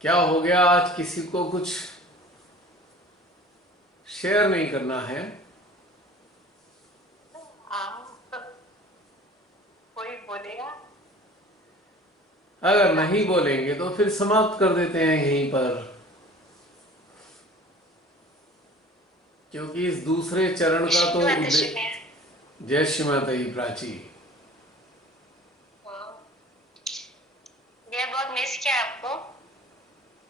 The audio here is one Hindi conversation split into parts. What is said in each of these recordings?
क्या हो गया? आज किसी को कुछ शेयर नहीं करना है? हाँ, कोई बोलेगा। अगर हाँ नहीं जी। बोलेंगे तो फिर समाप्त कर देते हैं यहीं पर, क्योंकि इस दूसरे चरण का तो श्रीमत उद्देश्य। श्रीमत। जय श्री माता जी प्राची। हाँ, ये बहुत मिस किया आपको।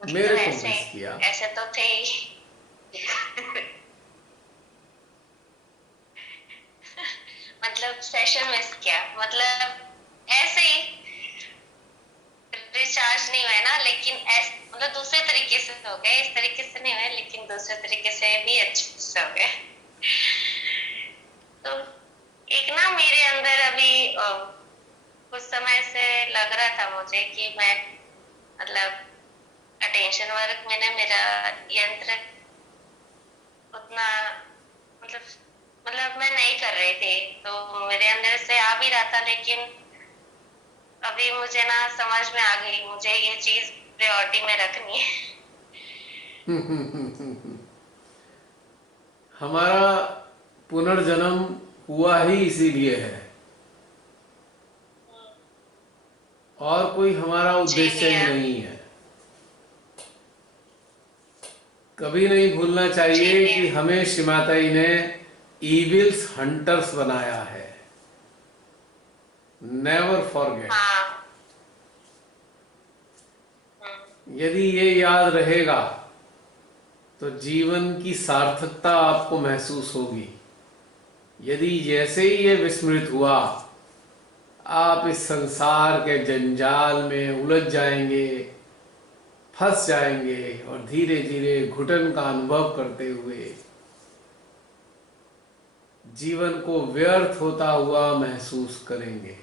मतलब मेरे को ऐसे मिस किया। ऐसे तो थे ही। मतलब सेशन मिस किया, मतलब ऐसे ही रिचार्ज नहीं हुआ है ना, लेकिन ऐसे मतलब दूसरे तरीके से हो गए, इस तरीके से नहीं हुए, लेकिन दूसरे तरीके से भी अच्छे से हो गए। तो एक ना मेरे अंदर अभी कुछ समय से लग रहा था मुझे कि मैं मतलब अटेंशन वर्क में ना मेरा यंत्र उतना मतलब मैं नहीं कर रही थी। तो मेरे अंदर से आ भी रहा था, लेकिन अभी मुझे ना समझ में आ गई, मुझे ये चीज प्रायोरिटी में रखनी है। हमारा पुनर्जन्म हुआ ही इसीलिए है, और कोई हमारा जी उद्देश्य ही भैया। नहीं है। कभी नहीं भूलना जी चाहिए भैया। कि हमें श्री माता जी ने ईविल्स हंटर्स बनाया है। Never forget. हाँ। हम्म। यदि ये याद रहेगा तो जीवन की सार्थकता आपको महसूस होगी। यदि जैसे ही ये विस्मृत हुआ, आप इस संसार के जंजाल में उलझ जाएंगे, फंस जाएंगे, और धीरे धीरे घुटन का अनुभव करते हुए जीवन को व्यर्थ होता हुआ महसूस करेंगे।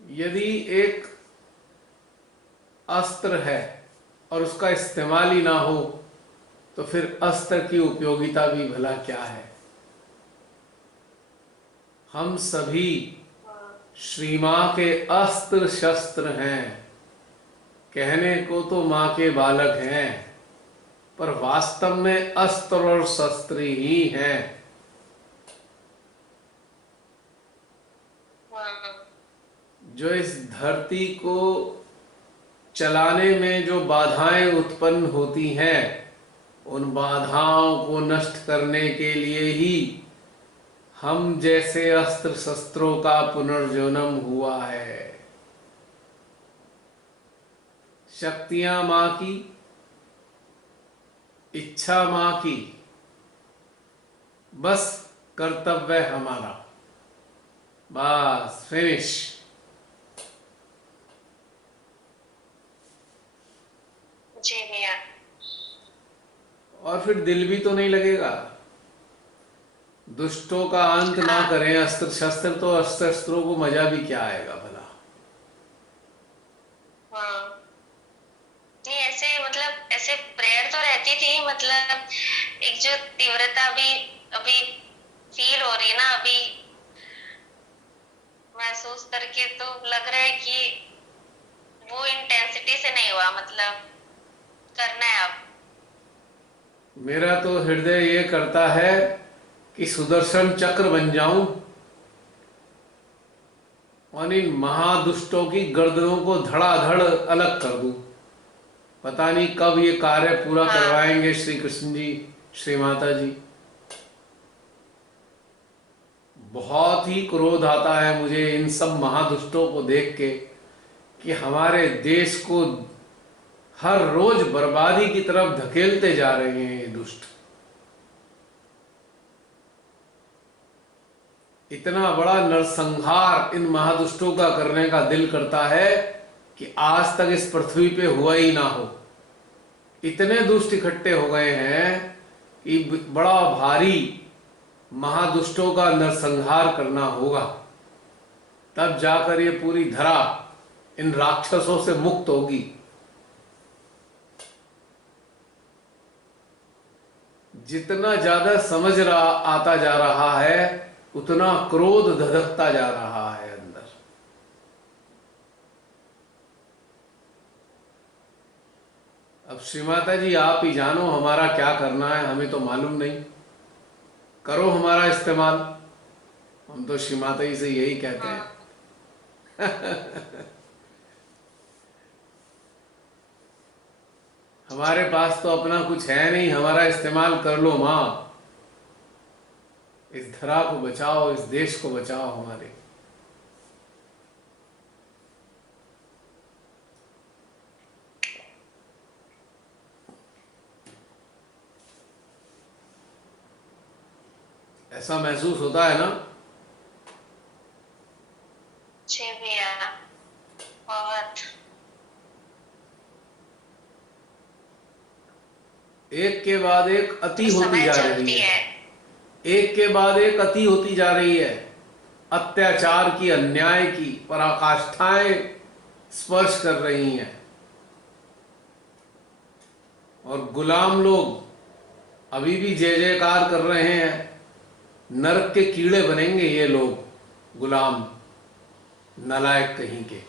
यदि एक अस्त्र है और उसका इस्तेमाल ही ना हो, तो फिर अस्त्र की उपयोगिता भी भला क्या है? हम सभी हम्म। श्री मां के अस्त्र शस्त्र हैं। कहने को तो मां के बालक हैं, पर वास्तव में अस्त्र और शस्त्र ही हैं। हम्म। जो इस धरती को चलाने में जो बाधाएं उत्पन्न होती हैं, उन बाधाओं को नष्ट करने के लिए ही हम जैसे अस्त्र शस्त्रों का पुनर्जन्म हुआ है। शक्तियां मां की, इच्छा मां की, बस कर्तव्य हमारा। बस फिनिश। जी भैया। और फिर दिल भी तो नहीं लगेगा। दुष्टों का अंत ना हाँ। करें अस्त्र शस्त्र, तो अस्त्र शस्त्रों को मजा भी क्या आएगा भला? हाँ, नहीं ऐसे मतलब ऐसे प्रेयर तो रहती थी, मतलब एक जो तीव्रता भी अभी फील हो रही है ना, अभी महसूस करके तो लग रहा है कि वो इंटेंसिटी से नहीं हुआ, मतलब करना है अब। मेरा तो हृदय ये करता है कि सुदर्शन चक्र बन जाऊं और इन महादुष्टों की गर्दनों को धड़ाधड़ अलग कर दूं। पता नहीं कब ये कार्य पूरा हाँ। करवाएंगे श्री कृष्ण जी, श्री माता जी। बहुत ही क्रोध आता है मुझे इन सब महादुष्टों को देख के, कि हमारे देश को हर रोज बर्बादी की तरफ धकेलते जा रहे हैं ये दुष्ट। इतना बड़ा नरसंहार इन महादुष्टों का करने का दिल करता है कि आज तक इस पृथ्वी पे हुआ ही ना हो। इतने दुष्ट इकट्ठे हो गए हैं कि बड़ा भारी महादुष्टों का नरसंहार करना होगा। तब जाकर ये पूरी धरा इन राक्षसों से मुक्त होगी। जितना ज्यादा समझ रहा आता जा रहा है, उतना क्रोध धधकता जा रहा है अंदर। अब श्री माता जी आप ही जानो हमारा क्या करना है, हमें तो मालूम नहीं। करो हमारा इस्तेमाल, हम तो श्री माता जी से यही कहते हैं। हाँ। हमारे पास तो अपना कुछ है नहीं, हमारा इस्तेमाल कर लो माँ। इस धरा को बचाओ, इस देश को बचाओ हमारे। ऐसा महसूस होता है ना? जी भैया, बहुत। एक के बाद एक अति तो होती समय जा रही चलती है, है। एक के बाद एक अति होती जा रही है। अत्याचार की, अन्याय की पराकाष्ठाएं स्पर्श कर रही हैं और गुलाम लोग अभी भी जय जयकार कर रहे हैं। नरक के कीड़े बनेंगे ये लोग, गुलाम, नालायक कहीं के।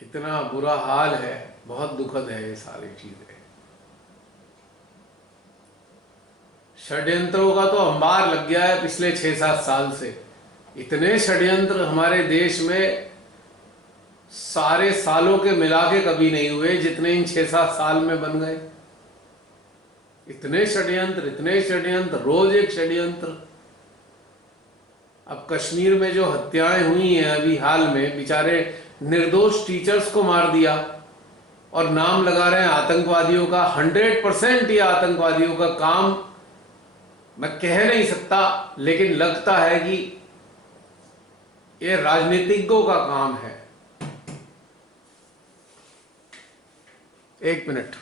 इतना बुरा हाल है, बहुत दुखद है ये सारी चीजें। षड्यंत्रों का तो अंबार लग गया है पिछले 6-7 साल से। इतने षड्यंत्र हमारे देश में सारे सालों के मिला के कभी नहीं हुए जितने इन 6-7 साल में बन गए। इतने षड्यंत्र, इतने षड्यंत्र, रोज एक षड्यंत्र। अब कश्मीर में जो हत्याएं हुई हैं अभी हाल में, बेचारे निर्दोष टीचर्स को मार दिया और नाम लगा रहे हैं आतंकवादियों का। 100% ये आतंकवादियों का काम मैं कह नहीं सकता, लेकिन लगता है कि ये राजनीतिज्ञों का काम है। एक मिनट।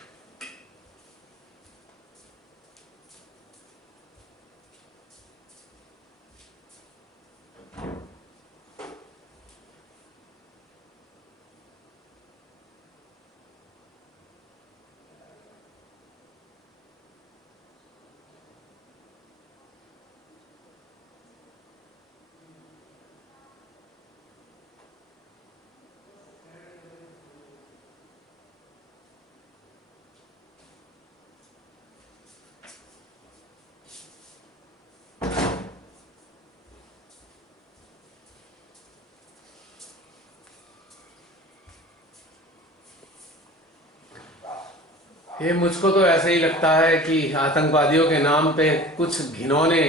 ये मुझको तो ऐसा ही लगता है कि आतंकवादियों के नाम पे कुछ घिनौने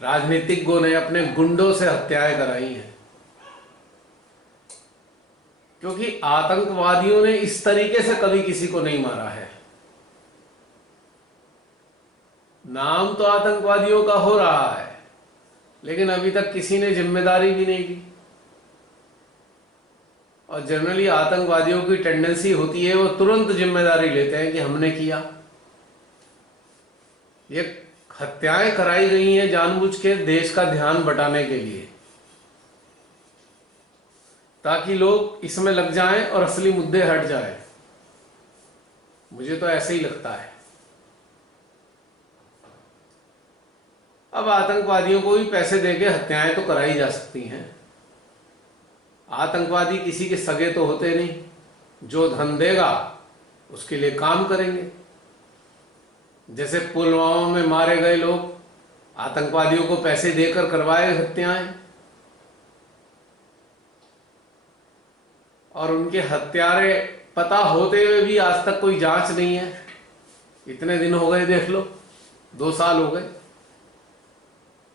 राजनीतिज्ञों ने अपने गुंडों से हत्याएं कराई हैं। क्योंकि आतंकवादियों ने इस तरीके से कभी किसी को नहीं मारा है। नाम तो आतंकवादियों का हो रहा है, लेकिन अभी तक किसी ने जिम्मेदारी भी नहीं ली। और जनरली आतंकवादियों की टेंडेंसी होती है वो तुरंत जिम्मेदारी लेते हैं कि हमने किया। ये हत्याएं कराई गई हैं जानबूझ के देश का ध्यान बटाने के लिए, ताकि लोग इसमें लग जाएं और असली मुद्दे हट जाएं। मुझे तो ऐसे ही लगता है। अब आतंकवादियों को भी पैसे देके हत्याएं तो कराई जा सकती हैं। आतंकवादी किसी के सगे तो होते नहीं, जो धन देगा उसके लिए काम करेंगे। जैसे पुलवामा में मारे गए लोग आतंकवादियों को पैसे देकर करवाए हत्याएं, और उनके हत्यारे पता होते हुए भी आज तक कोई जांच नहीं है। इतने दिन हो गए, देख लो, 2 साल हो गए।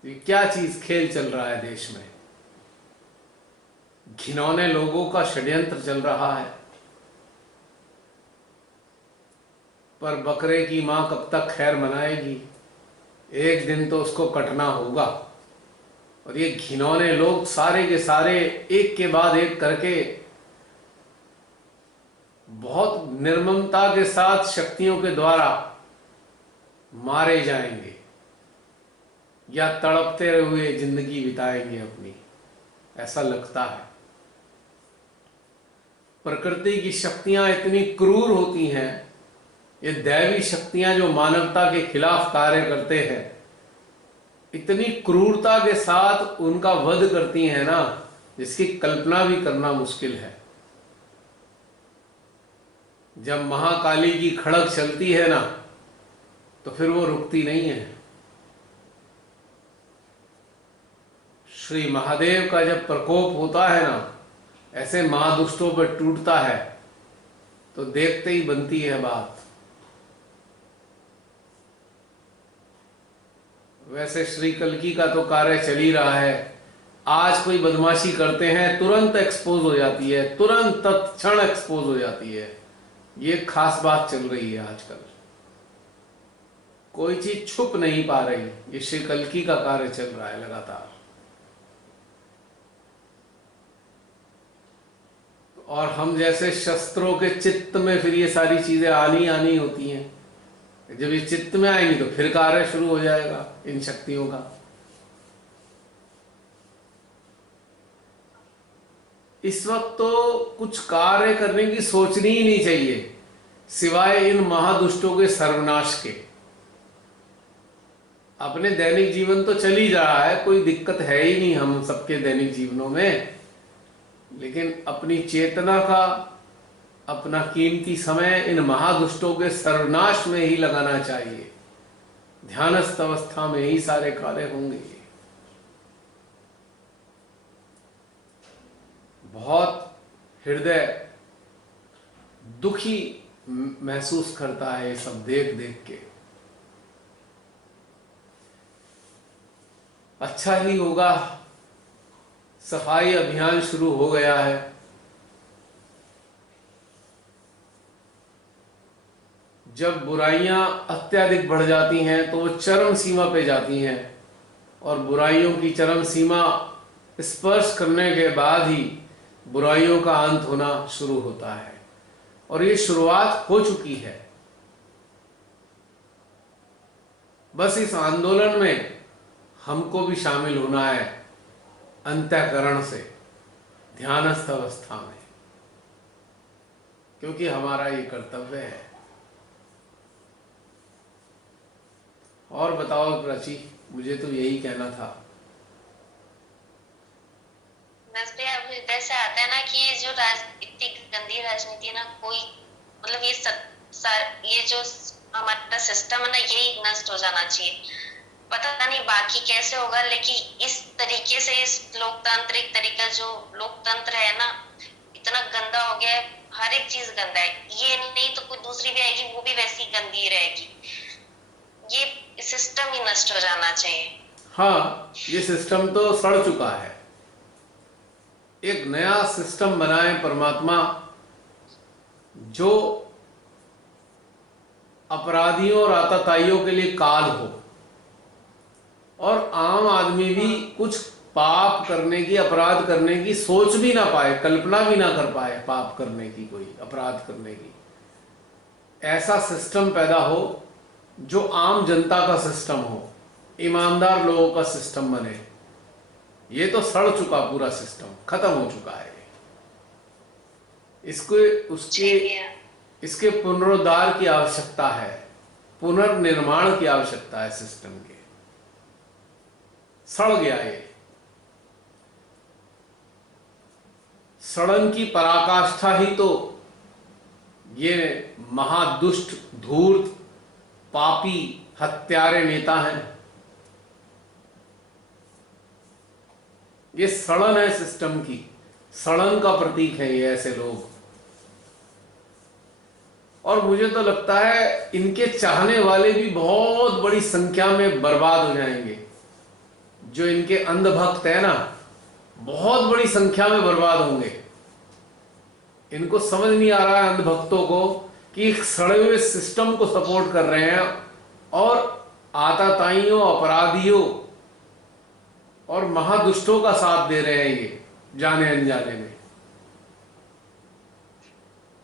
ये क्या चीज खेल चल रहा है देश में? घिनौने लोगों का षड्यंत्र चल रहा है। पर बकरे की मां कब तक खैर मनाएगी? एक दिन तो उसको कटना होगा। और ये घिनौने लोग सारे के सारे एक के बाद एक करके बहुत निर्ममता के साथ शक्तियों के द्वारा मारे जाएंगे या तड़पते हुए जिंदगी बिताएंगे अपनी, ऐसा लगता है। प्रकृति की शक्तियां इतनी क्रूर होती हैं, ये दैवी शक्तियां जो मानवता के खिलाफ कार्य करते हैं, इतनी क्रूरता के साथ उनका वध करती हैं ना, जिसकी कल्पना भी करना मुश्किल है। जब महाकाली की खड़क चलती है ना, तो फिर वो रुकती नहीं है। श्री महादेव का जब प्रकोप होता है ना, ऐसे महादुष्टों पर टूटता है, तो देखते ही बनती है बात। वैसे श्री कल्कि का तो कार्य चल ही रहा है। आज कोई बदमाशी करते हैं, तुरंत एक्सपोज हो जाती है, तुरंत तत्क्षण एक्सपोज हो जाती है। ये खास बात चल रही है आजकल। कोई चीज छुप नहीं पा रही। ये श्री कल्कि का कार्य चल रहा है लगातार। और हम जैसे शस्त्रों के चित्त में फिर ये सारी चीजें आनी होती हैं। जब ये चित्त में आएंगी तो फिर कार्य शुरू हो जाएगा इन शक्तियों का। इस वक्त तो कुछ कार्य करने की सोचनी ही नहीं चाहिए, सिवाय इन महादुष्टों के सर्वनाश के। अपने दैनिक जीवन तो चल ही रहा है, कोई दिक्कत है ही नहीं हम सबके दैनिक जीवनों में, लेकिन अपनी चेतना का, अपना कीमती समय इन महादुष्टों के सर्वनाश में ही लगाना चाहिए। ध्यानस्थ अवस्था में ही सारे कार्य होंगे। बहुत हृदय दुखी महसूस करता है ये सब देख देख के। अच्छा ही होगा, सफाई अभियान शुरू हो गया है। जब बुराइयां अत्यधिक बढ़ जाती हैं तो वो चरम सीमा पे जाती हैं, और बुराइयों की चरम सीमा स्पर्श करने के बाद ही बुराइयों का अंत होना शुरू होता है। और ये शुरुआत हो चुकी है। बस इस आंदोलन में हमको भी शामिल होना है, अंतःकरण से, ध्यानस्थ अवस्था में, क्योंकि हमारा ये कर्तव्य है। और बताओ प्राची, मुझे तो यही कहना था। बस भी अब हृदय से आता है ना कि ये जो इतनी गंदी राजनीति है ना, कोई मतलब ये जो हमारा सिस्टम है ना, यही नष्ट हो जाना चाहिए। पता नहीं बाकी कैसे होगा, लेकिन इस तरीके से, इस लोकतांत्रिक तरीका जो लोकतंत्र है ना, इतना गंदा हो गया है। हर एक चीज गंदा है। ये नहीं तो कोई दूसरी भी आएगी, वो भी वैसी गंदी रहेगी। ये सिस्टम ही नष्ट हो जाना चाहिए। हाँ, ये सिस्टम तो सड़ चुका है। एक नया सिस्टम बनाए परमात्मा, जो अपराधियों और आतताइयों के लिए काल हो, और आम आदमी भी कुछ पाप करने की, अपराध करने की सोच भी ना पाए, कल्पना भी ना कर पाए पाप करने की, कोई अपराध करने की। ऐसा सिस्टम पैदा हो जो आम जनता का सिस्टम हो, ईमानदार लोगों का सिस्टम बने। ये तो सड़ चुका पूरा सिस्टम, खत्म हो चुका है। इसके पुनरुद्धार की आवश्यकता है, पुनर्निर्माण की आवश्यकता है सिस्टम के। सड़ गया ये। सड़न की पराकाष्ठा ही तो ये महादुष्ट, धूर्त, पापी, हत्यारे नेता हैं। ये सड़न है सिस्टम की, सड़न का प्रतीक है ये ऐसे लोग। और मुझे तो लगता है इनके चाहने वाले भी बहुत बड़ी संख्या में बर्बाद हो जाएंगे। जो इनके अंधभक्त है ना, बहुत बड़ी संख्या में बर्बाद होंगे। इनको समझ नहीं आ रहा है अंधभक्तों को कि एक सड़े हुए सिस्टम को सपोर्ट कर रहे हैं, और आतताइयों, अपराधियों और महादुष्टों का साथ दे रहे हैं ये जाने अनजाने में।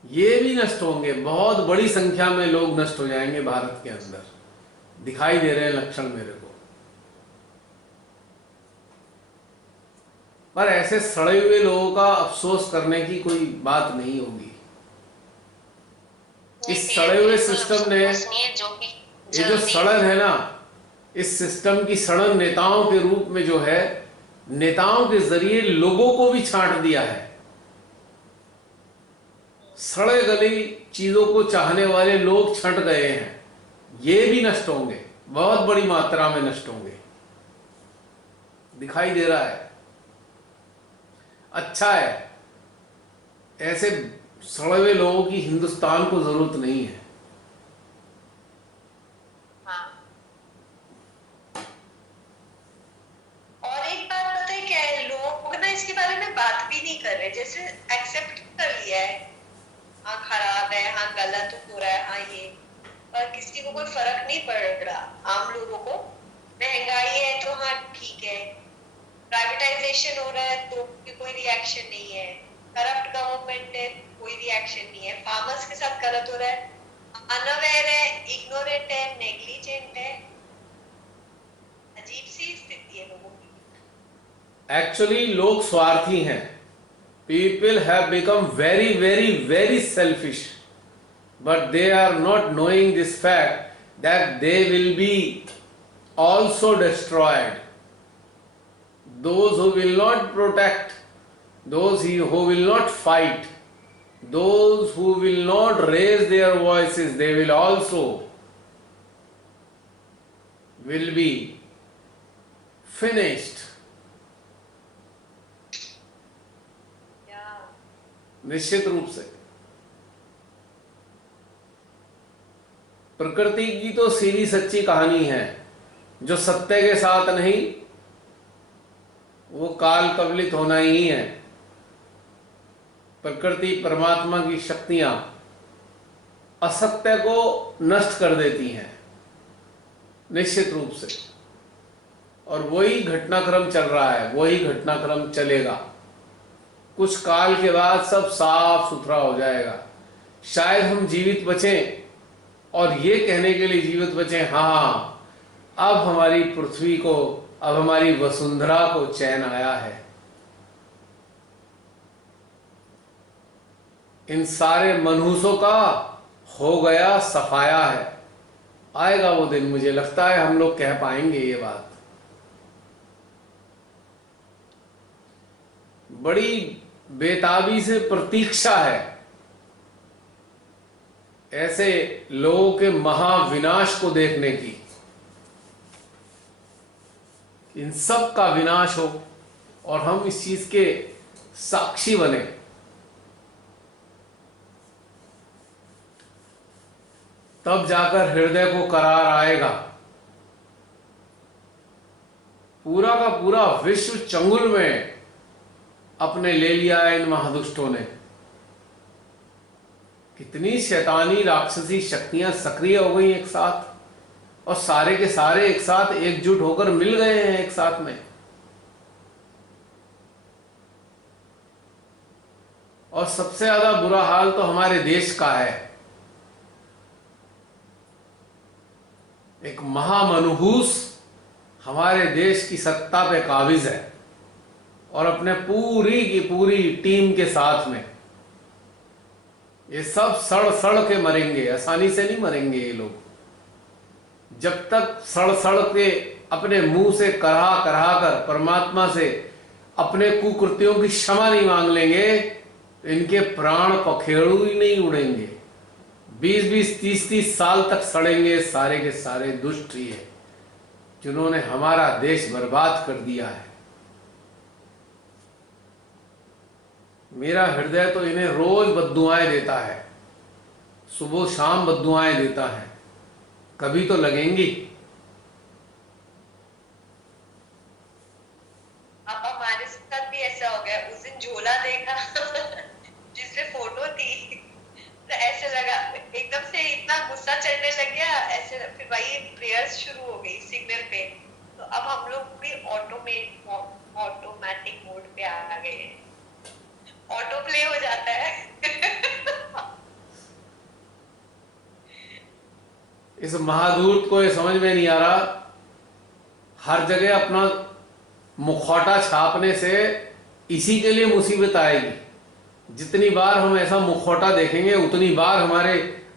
ये भी नष्ट होंगे, बहुत बड़ी संख्या में लोग नष्ट हो जाएंगे भारत के अंदर। दिखाई दे रहे हैं लक्षण मेरे को। पर ऐसे सड़े हुए लोगों का अफसोस करने की कोई बात नहीं होगी। इस सड़े हुए सिस्टम ने, ये जो सड़न है ना, इस सिस्टम की सड़न नेताओं के रूप में जो है, नेताओं के जरिए लोगों को भी छांट दिया है। सड़े गली चीजों को चाहने वाले लोग छंट गए हैं, ये भी नष्ट होंगे, बहुत बड़ी मात्रा में नष्ट होंगे, दिखाई दे रहा है। अच्छा है, ऐसे सड़े हुए लोगों की हिंदुस्तान को जरूरत नहीं है। हाँ। और एक बात पता है क्या है, लोग ना इसके बारे में बात भी नहीं कर रहे, जैसे एक्सेप्ट कर लिया है, हाँ खराब है, हाँ गलत हो रहा है, हाँ ये, और किसी को कोई फर्क नहीं पड़ रहा। आम लोगों को महंगाई है तो हाँ ठीक है, प्राइवेटाइजेशन हो रहा है तो कोई रिएक्शन नहीं है, करप्ट गवर्नमेंट है कोई रिएक्शन नहीं है, फार्मर्स के साथ गलत हो रहा है, अनअवेयर है, इग्नोरेंट है, नेग्लिजेंट है। अजीब सी स्थिति है लोगों की। एक्चुअली लोग स्वार्थी हैं। People have become very, very, very selfish, but they are not knowing this fact that they will be also destroyed. Those who will not protect, those who will not fight, those who will not raise their voices, they will also will be finished. निश्चित रूप से प्रकृति की तो सीधी सच्ची कहानी है, जो सत्य के साथ नहीं वो काल कवलित होना ही है। प्रकृति परमात्मा की शक्तियां असत्य को नष्ट कर देती हैं निश्चित रूप से, और वही घटनाक्रम चल रहा है, वही घटनाक्रम चलेगा। कुछ काल के बाद सब साफ सुथरा हो जाएगा। शायद हम जीवित बचें और ये कहने के लिए जीवित बचें, हाँ अब हमारी पृथ्वी को, अब हमारी वसुंधरा को चैन आया है। इन सारे मनहूसों का हो गया सफाया है। आएगा वो दिन, मुझे लगता है हम लोग कह पाएंगे ये बात। बड़ी बेताबी से प्रतीक्षा है ऐसे लोगों के महाविनाश को देखने की। इन सब का विनाश हो और हम इस चीज के साक्षी बने। तब जाकर हृदय को करार आएगा। पूरा का पूरा विश्व चंगुल में अपने ले लिया है इन महादुष्टों ने। कितनी शैतानी राक्षसी शक्तियां सक्रिय हो गई एक साथ, और सारे के सारे एक साथ एकजुट होकर मिल गए हैं एक साथ में। और सबसे ज्यादा बुरा हाल तो हमारे देश का है। एक महामनहूस हमारे देश की सत्ता पे काबिज है, और अपने पूरी की पूरी टीम के साथ में। ये सब सड़ सड़ के मरेंगे, आसानी से नहीं मरेंगे ये लोग। जब तक सड़ सड़ के अपने मुंह से करहा करहा कर परमात्मा से अपने कुकृत्यों की क्षमा नहीं मांग लेंगे, तो इनके प्राण पखेरु ही नहीं उड़ेंगे। 20-20, 30-30 साल तक सड़ेंगे सारे के सारे दुष्ट ही है, जिन्होंने हमारा देश बर्बाद कर दिया है। मेरा हृदय तो इन्हें रोज बद्दुआएं देता है, सुबह शाम बद्दुआएं देता है। कभी तो लगेंगी। अब हमारे साथ भी ऐसा हो गया। उस दिन झोला देखा जिसमें फोटो थी, तो ऐसे लगा, एकदम से इतना गुस्सा चढ़ने लग गया ऐसे। फिर भाई प्रेयर्स शुरू हो गई सिग्नल पे, तो अब हम लोग भी ऑटोमेटिक मोड पे आ गए हैं, ऑटो प्ले हो जाता है। इस महादूत को ये समझ में नहीं आ रहा, हर जगह अपना मुखौटा छापने से इसी के लिए मुसीबत आएगी। जितनी बार हम ऐसा मुखौटा देखेंगे उतनी बार हमारे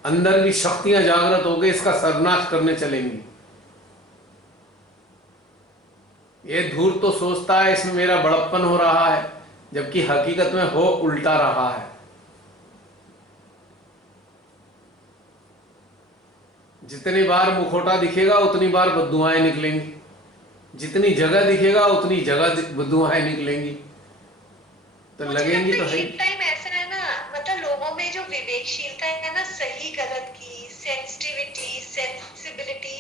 अंदर की शक्तियां जागृत होकर इसका सर्वनाश करने चलेंगी। ये धूर्त तो सोचता है इसमें मेरा बड़प्पन हो रहा है, जबकि हकीकत में हो उल्टा रहा है। जितनी बार मुखौटा दिखेगा उतनी बार बद्दुआएं निकलेंगी, जितनी जगह दिखेगा उतनी जगह बद्दुआएं निकलेंगी, तो मुझे लगेंगी लगता तो है है ये ही। टाइम ऐसा है ना, मतलब लोगों में जो विवेकशीलता है ना, सही गलत की सेंसिटिविटी, सेंसिबिलिटी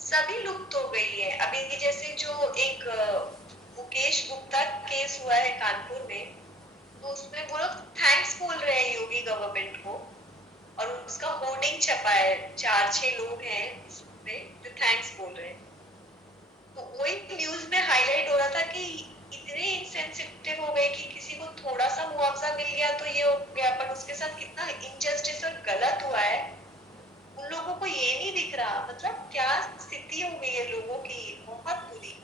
सभी लुप्त हो गई है। अभी जैसे जो एक मुकेश गुप्ता केस हुआ है कानपुर में, तो उसमें वो लोग थैंक्स बोल रहे हैं योगी गवर्नमेंट को, और उसका होर्डिंग छपा है, 4-6 लोग हैं उसमें जो थैंक्स बोल रहे हैं। तो वही न्यूज में हाईलाइट हो रहा था कि इतने इंसेंसिटिव हो गए कि किसी को थोड़ा सा मुआवजा मिल गया तो ये हो गया, पर उसके साथ कितना इनजस्टिस और गलत हुआ है उन लोगों को ये नहीं दिख रहा। मतलब क्या स्थिति हो गई है लोगों की, बहुत बुरी।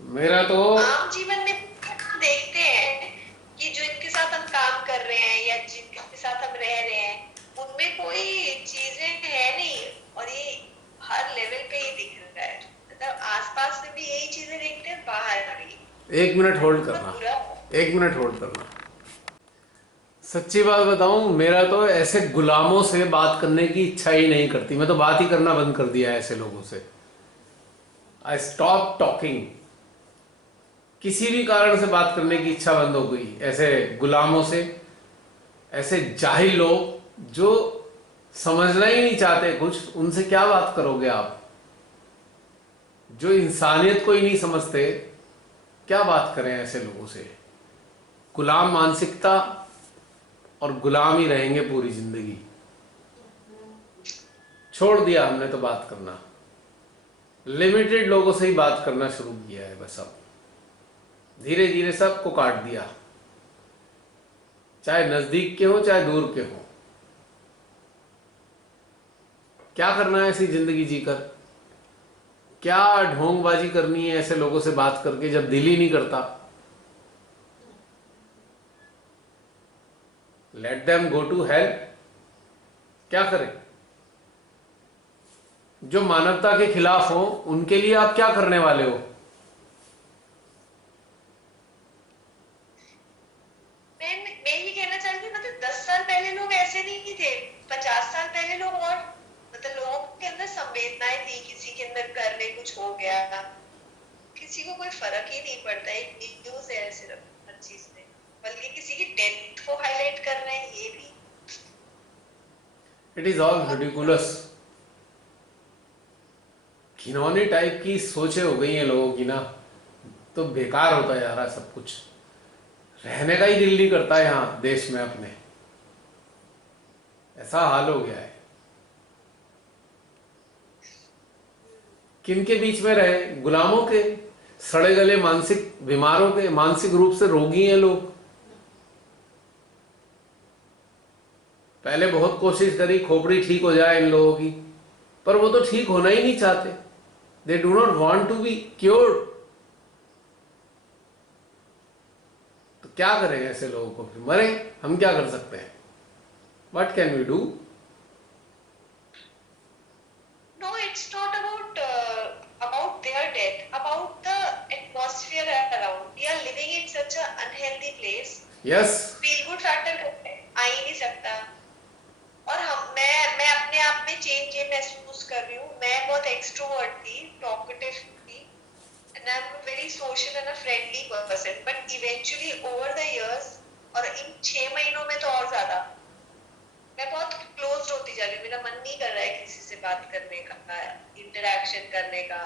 मेरा तो आम जीवन में हम देखते हैं कि जो इनके साथ हम काम कर रहे हैं या जिनके साथ हम रह रहे हैं उनमें कोई चीजें है नहीं, और ये हर लेवल पे ही दिख रहा है। मतलब आसपास में भी यही चीजें देखते हैं, बाहर भी। 1 मिनट होल्ड बहुत करना, बुरा। 1 मिनट होल्ड करना। सच्ची बात बताऊं, मेरा तो ऐसे गुलामों से बात करने की इच्छा ही नहीं करती। मैं तो बात ही करना बंद कर दिया है ऐसे लोगों से। I stop talking. किसी भी कारण से बात करने की इच्छा बंद हो गई ऐसे गुलामों से, ऐसे जाहिल लोग जो समझना ही नहीं चाहते कुछ, उनसे क्या बात करोगे आप? जो इंसानियत को ही नहीं समझते, क्या बात करें ऐसे लोगों से? गुलाम मानसिकता, और गुलाम ही रहेंगे पूरी जिंदगी। छोड़ दिया हमने तो बात करना, लिमिटेड लोगों से ही बात करना शुरू किया है बस। अब धीरे धीरे सबको काट दिया, चाहे नजदीक के हो चाहे दूर के हो। क्या करना है ऐसी जिंदगी जीकर? क्या ढोंगबाजी करनी है ऐसे लोगों से बात करके जब दिल ही नहीं करता? Let them go to hell. क्या करें? जो मानवता के खिलाफ हो उनके लिए आप क्या करने वाले हो? मैं ये कहना चाहती हूँ, मतलब 10 साल पहले लोग ऐसे नहीं थे, 50 साल पहले लोग, और मतलब लोगों के अंदर संवेदनाएं थी, किसी के अंदर करने कुछ हो गया किसी को कोई फर्क ही नहीं पड़ता। एक न्यूज है सिर्फ हर चीज में, बल्कि किसी की डेथ को हाईलाइट कर रहे हैं, ये भी इट इज ऑल बहुत बुरा। रिडिकुलस। घिनौनी टाइप की सोचें हो गई हैं लोगों की ना, तो बेकार होता जा रहा है सब कुछ। रहने का ही दिल नहीं करता है यहाँ देश में अपने, ऐसा हाल हो गया है। किनके बीच में रहे? गुलामों के, सड़े गले मानसिक बीमारों के, मानसिक रूप से रोगी हैं लोग। पहले बहुत कोशिश करी खोपड़ी ठीक हो जाए इन लोगों की, पर वो तो ठीक होना ही नहीं चाहते। They do not want to be cured. तो क्या करें ऐसे लोगों को? फिर मरे, हम क्या कर सकते हैं? What can we do? No, it's not about their death, about the atmosphere around. We are living in such a unhealthy place. Yes. Feel good factor आ ही नहीं सकता। और मैं अपने आप में चेंज ये महसूस कर रही हूँ। मैं बहुत एक्सट्रोवर्ट थी, टॉकेटिव थी, and I am very social and a friendly person, but eventually over the years, और इन 6 महीनों में तो और ज्यादा, मैं बहुत क्लोज होती जा रही हूँ। मेरा मन नहीं कर रहा है किसी से बात करने का, इंटरेक्शन करने का।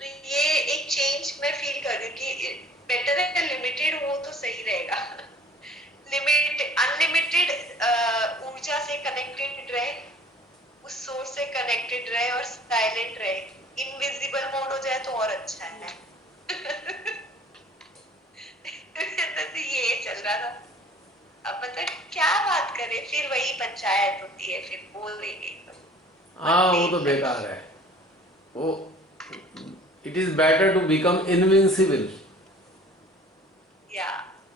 तो ये एक चेंज मैं फील कर रही हूँ कि बेटर है लिमिटेड हो तो सही रहेगा। अनलिमिटेड ऊर्जा से कनेक्टेड रहे, उस सोर्स से कनेक्टेड रहे और साइलेंट रहे। इनविजिबल मोड हो जाए तो और अच्छा है। तो ये चल रहा था। अब मतलब क्या बात करें, फिर वही पंचायत होती है, फिर बोल देंगे हाँ, वो तो बेकार है वो। It is better to become invincible. या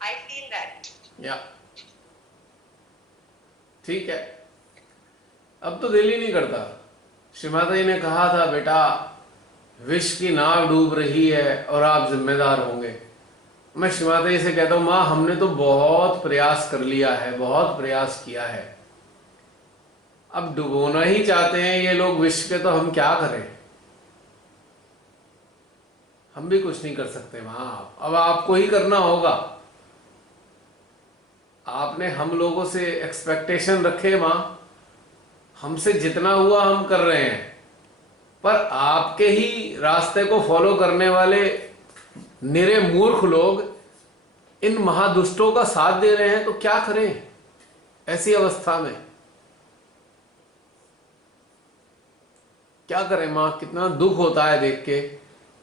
आई फील दैट। या ठीक है, अब तो दिल ही नहीं करता। श्री माता जी ने कहा था बेटा, विश्व की नाव डूब रही है और आप जिम्मेदार होंगे। मैं श्री माता जी से कहता हूँ, माँ हमने तो बहुत प्रयास कर लिया है, बहुत प्रयास किया है, अब डुबोना ही चाहते हैं ये लोग विश्व के, तो हम क्या करें? हम भी कुछ नहीं कर सकते माँ, अब आपको ही करना होगा। आपने हम लोगों से एक्सपेक्टेशन रखे माँ, हमसे जितना हुआ हम कर रहे हैं, पर आपके ही रास्ते को फॉलो करने वाले निरे मूर्ख लोग इन महादुष्टों का साथ दे रहे हैं, तो क्या करें ऐसी अवस्था में? क्या करें माँ? कितना दुख होता है देख के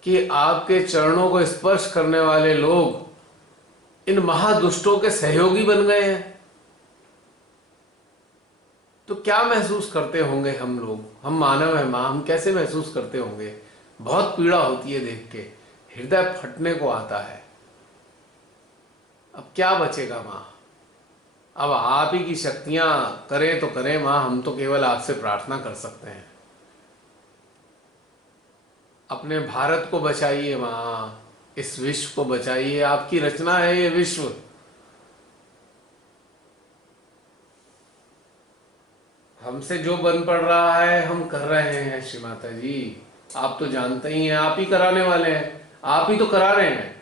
कि आपके चरणों को स्पर्श करने वाले लोग इन महादुष्टों के सहयोगी बन गए हैं। तो क्या महसूस करते होंगे हम लोग? हम मानव हैं माँ, हम कैसे महसूस करते होंगे? बहुत पीड़ा होती है देख के, हृदय फटने को आता है। अब क्या बचेगा माँ? अब आप ही की शक्तियां करें तो करें माँ, हम तो केवल आपसे प्रार्थना कर सकते हैं। अपने भारत को बचाइए माँ, इस विश्व को बचाइए, आपकी रचना है ये विश्व। हमसे जो बन पड़ रहा है हम कर रहे हैं श्री माता जी, आप तो जानते ही हैं, आप ही कराने वाले हैं, आप ही तो करा रहे हैं।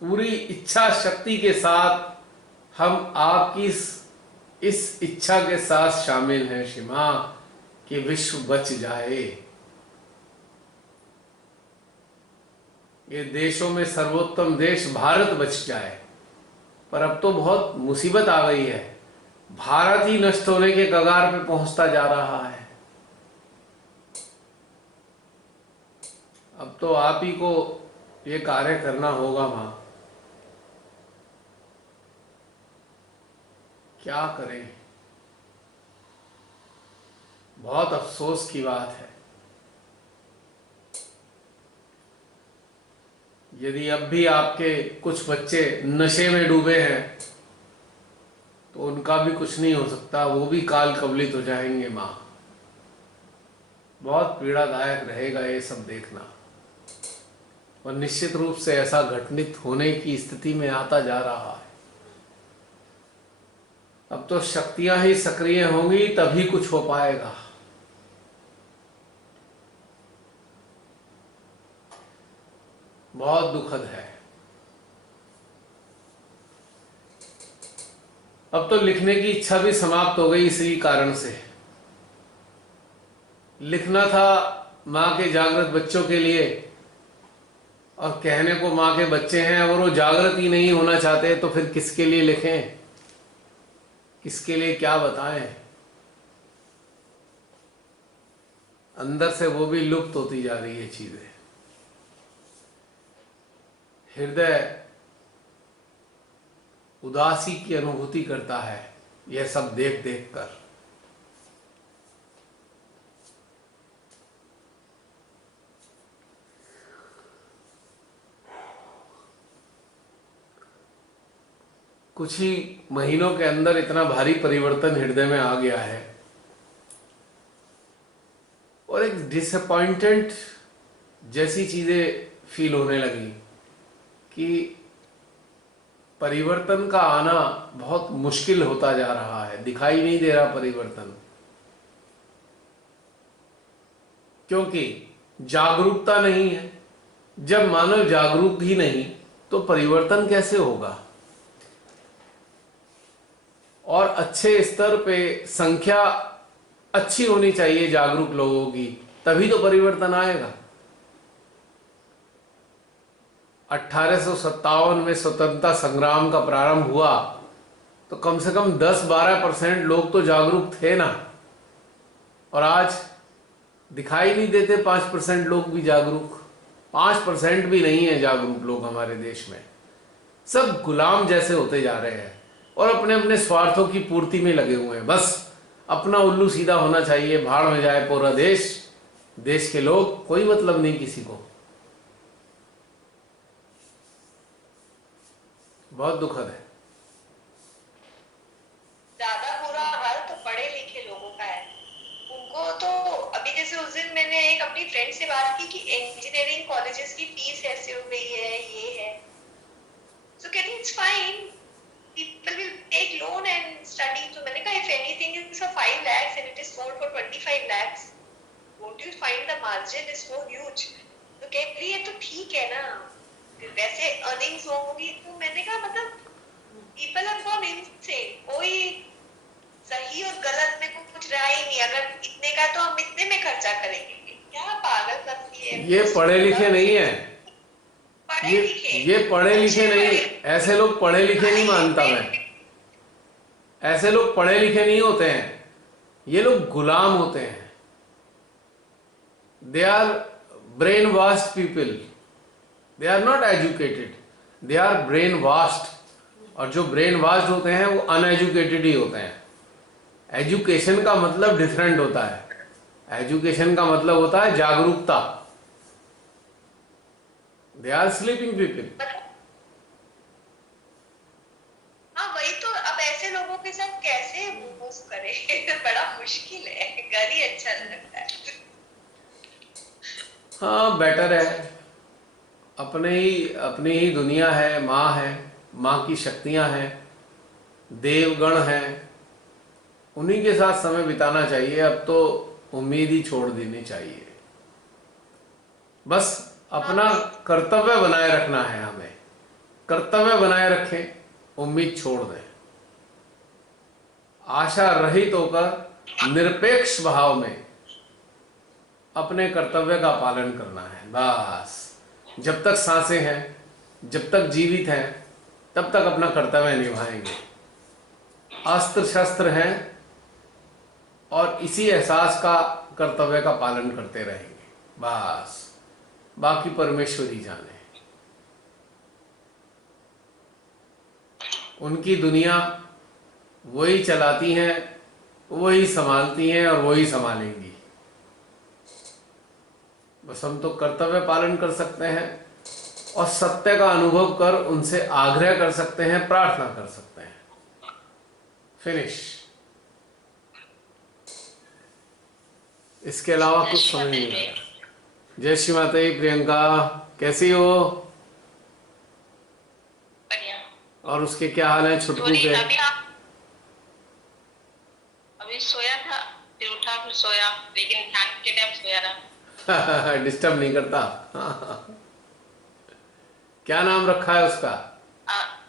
पूरी इच्छा शक्ति के साथ हम आपकी इस इच्छा के साथ शामिल हैं श्री माँ कि विश्व बच जाए। ये देशों में सर्वोत्तम देश भारत बच जाए। पर अब तो बहुत मुसीबत आ गई है, भारत ही नष्ट होने के कगार पे पहुंचता जा रहा है। अब तो आप ही को ये कार्य करना होगा मां, क्या करें? बहुत अफसोस की बात है। यदि अब भी आपके कुछ बच्चे नशे में डूबे हैं तो उनका भी कुछ नहीं हो सकता, वो भी काल कवलित हो जाएंगे मां। बहुत पीड़ादायक रहेगा ये सब देखना, और निश्चित रूप से ऐसा घटित होने की स्थिति में आता जा रहा है। अब तो शक्तियां ही सक्रिय होंगी तभी कुछ हो पाएगा। बहुत दुखद है। अब तो लिखने की इच्छा भी समाप्त हो गई इसी कारण से। लिखना था मां के जागृत बच्चों के लिए, और कहने को मां के बच्चे हैं, और वो जागृत ही नहीं होना चाहते, तो फिर किसके लिए लिखें, किसके लिए क्या बताएं? अंदर से वो भी लुप्त होती जा रही है चीजें। हृदय उदासी की अनुभूति करता है यह सब देख देख कर। कुछ ही महीनों के अंदर इतना भारी परिवर्तन हृदय में आ गया है, और एक डिसअपॉइंटेड जैसी चीजें फील होने लगी कि परिवर्तन का आना बहुत मुश्किल होता जा रहा है, दिखाई नहीं दे रहा परिवर्तन, क्योंकि जागरूकता नहीं है। जब मानव जागरूक ही नहीं तो परिवर्तन कैसे होगा? और अच्छे स्तर पे संख्या अच्छी होनी चाहिए जागरूक लोगों की, तभी तो परिवर्तन आएगा। 1857 में स्वतंत्रता संग्राम का प्रारंभ हुआ तो कम से कम 10-12% लोग तो जागरूक थे ना, और आज दिखाई नहीं देते 5% लोग भी जागरूक। 5% भी नहीं है जागरूक लोग हमारे देश में। सब गुलाम जैसे होते जा रहे हैं और अपने अपने स्वार्थों की पूर्ति में लगे हुए हैं। बस अपना उल्लू सीधा होना चाहिए, भाड़ में जाए पूरा देश, देश के लोग, कोई मतलब नहीं किसी को। बहुत दुखद है। ज्यादा बुरा हाल तो पढ़े लिखे लोगों का है। उनको तो अभी जैसे उस दिन मैंने एक अपनी फ्रेंड से बात की कॉलेजेस की फीस ऐसे हो गई है, ये है, so getting it's fine, people will take loan and study. तो मैंने कहा if anything is for 5 lakhs and it is sold for 25 lakhs, won't you find the margin is so huge? तो कह रही है तो ठीक है ना, वैसे अर्निंग्स होंगी। तो मैंने कहा मतलब people have gone insane, कोई सही और गलत में कुछ रहा ही नहीं, अगर इतने का तो हम इतने में खर्चा करेंगे, क्या पागल करती है। ये पढ़े लिखे नहीं है, पढ़े लिखे, ये पढ़े लिखे नहीं, पढ़े। ऐसे लोग पढ़े लिखे नहीं मानता मैं, ऐसे लोग पढ़े लिखे नहीं होते हैं, ये लोग गुलाम होते हैं। They are brain washed people, they are not educated, they are brain washed. और जो ब्रेन वाश्ड होते हैं वो अनएजुकेटेड ही होते हैं। एजुकेशन का मतलब डिफरेंट होता है, एजुकेशन का मतलब होता है जागरूकता। They are sleeping people. हाँ वही तो, अब ऐसे लोगों के साथ कैसे मूव करे बड़ा मुश्किल है, घर ही अच्छा लगता है। हाँ बेटर है, अपनी ही दुनिया है, माँ है, माँ की शक्तियां हैं, देवगण हैं, उन्हीं के साथ समय बिताना चाहिए। अब तो उम्मीद ही छोड़ देनी चाहिए, बस अपना कर्तव्य बनाए रखना है। हमें कर्तव्य बनाए रखें, उम्मीद छोड़ दें, आशा रहित होकर निरपेक्ष भाव में अपने कर्तव्य का पालन करना है। बस जब तक सांसें हैं, जब तक जीवित हैं, तब तक अपना कर्तव्य निभाएंगे। अस्त्र शस्त्र हैं और इसी एहसास का कर्तव्य का पालन करते रहेंगे। बस बाकी परमेश्वर ही जाने, उनकी दुनिया वही चलाती हैं, वही संभालती हैं और वही संभालेंगी। बस हम तो कर्तव्य पालन कर सकते हैं और सत्य का अनुभव कर उनसे आग्रह कर सकते हैं, प्रार्थना कर सकते हैं। फिनिश। इसके अलावा कुछ समझ नहीं आ रहा। जय श्री माता दी। प्रियंका कैसी हो? बढ़िया। और उसके क्या हाल है छुटकू के? अभी सोया था, फिर उठा, फिर सोया, लेकिन ध्यान के टाइम सोया रहा। डिस्टर्ब नहीं करता? क्या नाम रखा है उसका?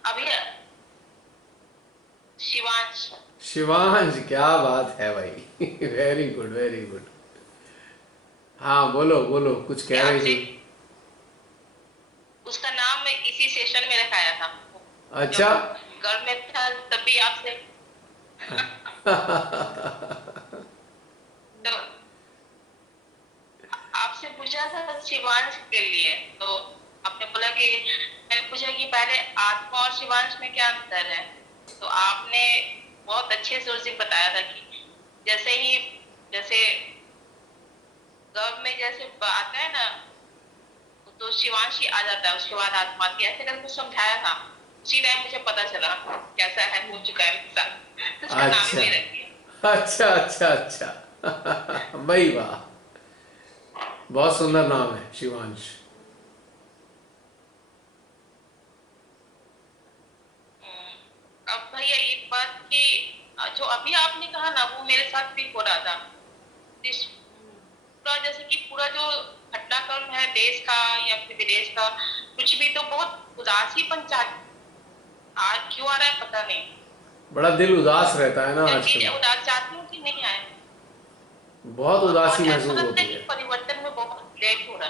अभी शिवांश। शिवांश, क्या बात है भाई। Very good, very good. हाँ बोलो बोलो, कुछ कह रही थी। उसका नाम मैं इसी सेशन में रखाया था। अच्छा। घर में था तभी आपसे तो आपसे पूछा था शिवांश के लिए, तो आपने बोला कि, मैंने पूछा कि पहले आत्मा और शिवांश में क्या अंतर है, तो आपने बहुत अच्छे से उस दिन बताया था कि जैसे गर्भ में जैसे आता है ना, तो शिवांश ही आ जाता है, उसके बाद आत्मा आती है, ऐसे करके समझाया था। उसी टाइम मुझे पता चला कैसा है, हो चुका है इंसान, तो उसका नाम ही रख दिया। अच्छा अच्छा अच्छा। भाई वाह, बहुत सुंदर नाम है शिवांश। अब भैया एक बात कि जो अभी आपने कहा ना, वो मेरे साथ भी हो रहा था। पूरा जैसे कि पूरा जो घटनाक्रम है देश का या फिर विदेश का, कुछ भी, तो बहुत उदासीपन आज क्यों आ रहा है पता नहीं। बड़ा दिल उदास रहता है ना आजकल। उदास चाहती हूँ कि नहीं आए, बहुत उदासी महसूस होती है। परिवर्तन में बहुत लेट हो रहा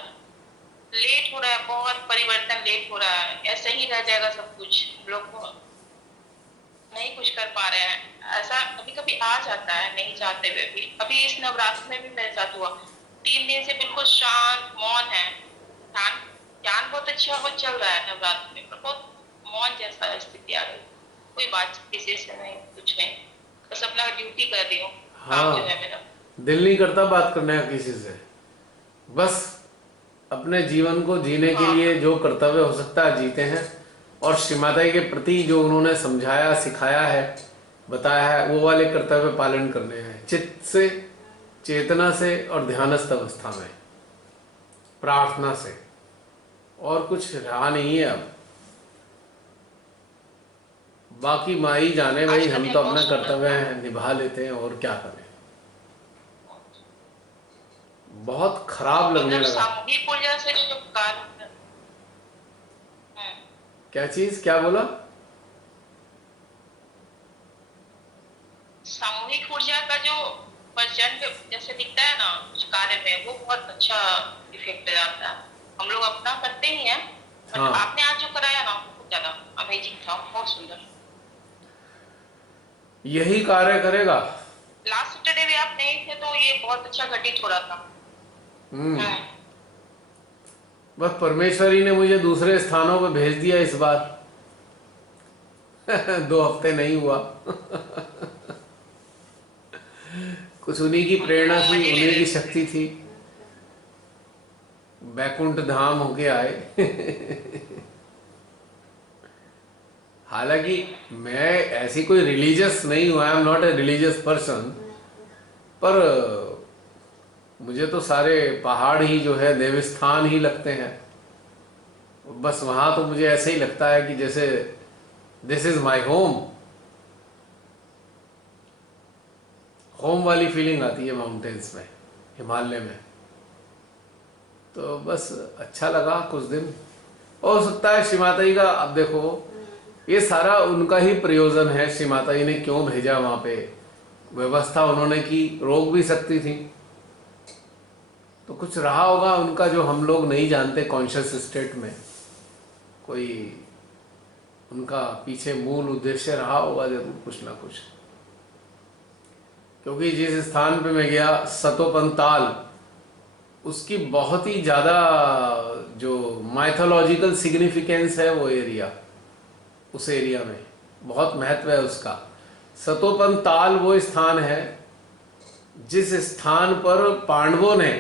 है, बहुत परिवर्तन लेट हो रहा है। ऐसा ही रह जाएगा सब कुछ, लोग नहीं कुछ कर पा रहे हैं। ऐसा कभी कभी आ जाता है नहीं चाहते हुए भी। अभी इस नवरात्र में भी मेरे साथ हुआ, 3 दिन से बिल्कुल शांत मौन है। ध्यान बहुत अच्छा वो चल रहा है नवरात्र में, पर बहुत मौन जैसा स्थिति आ गई। कोई बात किसी से नहीं, कुछ नहीं, बस अपना ड्यूटी कर रही हूँ। हाँ, जो है मेरा दिल नहीं करता बात करने का किसी से। बस अपने जीवन को जीने के लिए जो कर्तव्य हो सकता है जीते हैं, और श्री माता के प्रति जो उन्होंने समझाया, सिखाया है, बताया है, वो वाले कर्तव्य पालन करने हैं, चित्त से, चेतना से और ध्यानस्थ अवस्था में, प्रार्थना से। और कुछ रहा नहीं है अब। बाकी माई जाने आज भाई, का हम दिन तो बहुत अपना सुंदर कर्तव्य था। निभा लेते हैं और क्या करें। बहुत खराब लगने मतलब लगा। सामूहिक ऊर्जा से जो कार्य, क्या चीज, क्या बोला? सामूहिक ऊर्जा का जो प्रचंड जैसे दिखता है ना उस कार्य में, वो बहुत अच्छा इफेक्ट आता है। हम लोग अपना करते ही हैं, बट हाँ, आपने आज जो कराया ना बहुत ज्यादा अमेजिंग था, बहुत सुंदर। यही कार्य करेगा। लास्ट सैटरडे भी आप नहीं थे तो ये बहुत अच्छा घटित हो रहा था। हम्म। हम्म। बस परमेश्वर ही ने मुझे दूसरे स्थानों पे भेज दिया इस बार। 2 हफ्ते नहीं हुआ। कुछ उन्हीं की प्रेरणा वो थी, मजे ले उन्हीं रहे की थे। शक्ति थी। बैकुंठ धाम होके आए। हालांकि मैं ऐसी कोई रिलीजियस नहीं हूँ, I am not a religious person, पर मुझे तो सारे पहाड़ ही जो है देवस्थान ही लगते हैं। बस वहाँ तो मुझे ऐसे ही लगता है कि जैसे this is my home. Home वाली फीलिंग आती है माउंटेन्स में, हिमालय में। तो बस अच्छा लगा कुछ दिन। हो सकता है श्री माता जी का, अब देखो ये सारा उनका ही प्रयोजन है। श्री माता जी ने क्यों भेजा वहाँ पे, व्यवस्था उन्होंने की, रोक भी सकती थी। तो कुछ रहा होगा उनका जो हम लोग नहीं जानते, कॉन्शियस स्टेट में कोई उनका पीछे मूल उद्देश्य रहा होगा जरूर, कुछ ना कुछ। क्योंकि जिस स्थान पे मैं गया, सतोपंताल, उसकी बहुत ही ज़्यादा जो माइथोलॉजिकल सिग्निफिकेंस है वो एरिया, उस एरिया में बहुत महत्व है उसका। सतोपंताल वो स्थान है जिस स्थान पर पांडवों ने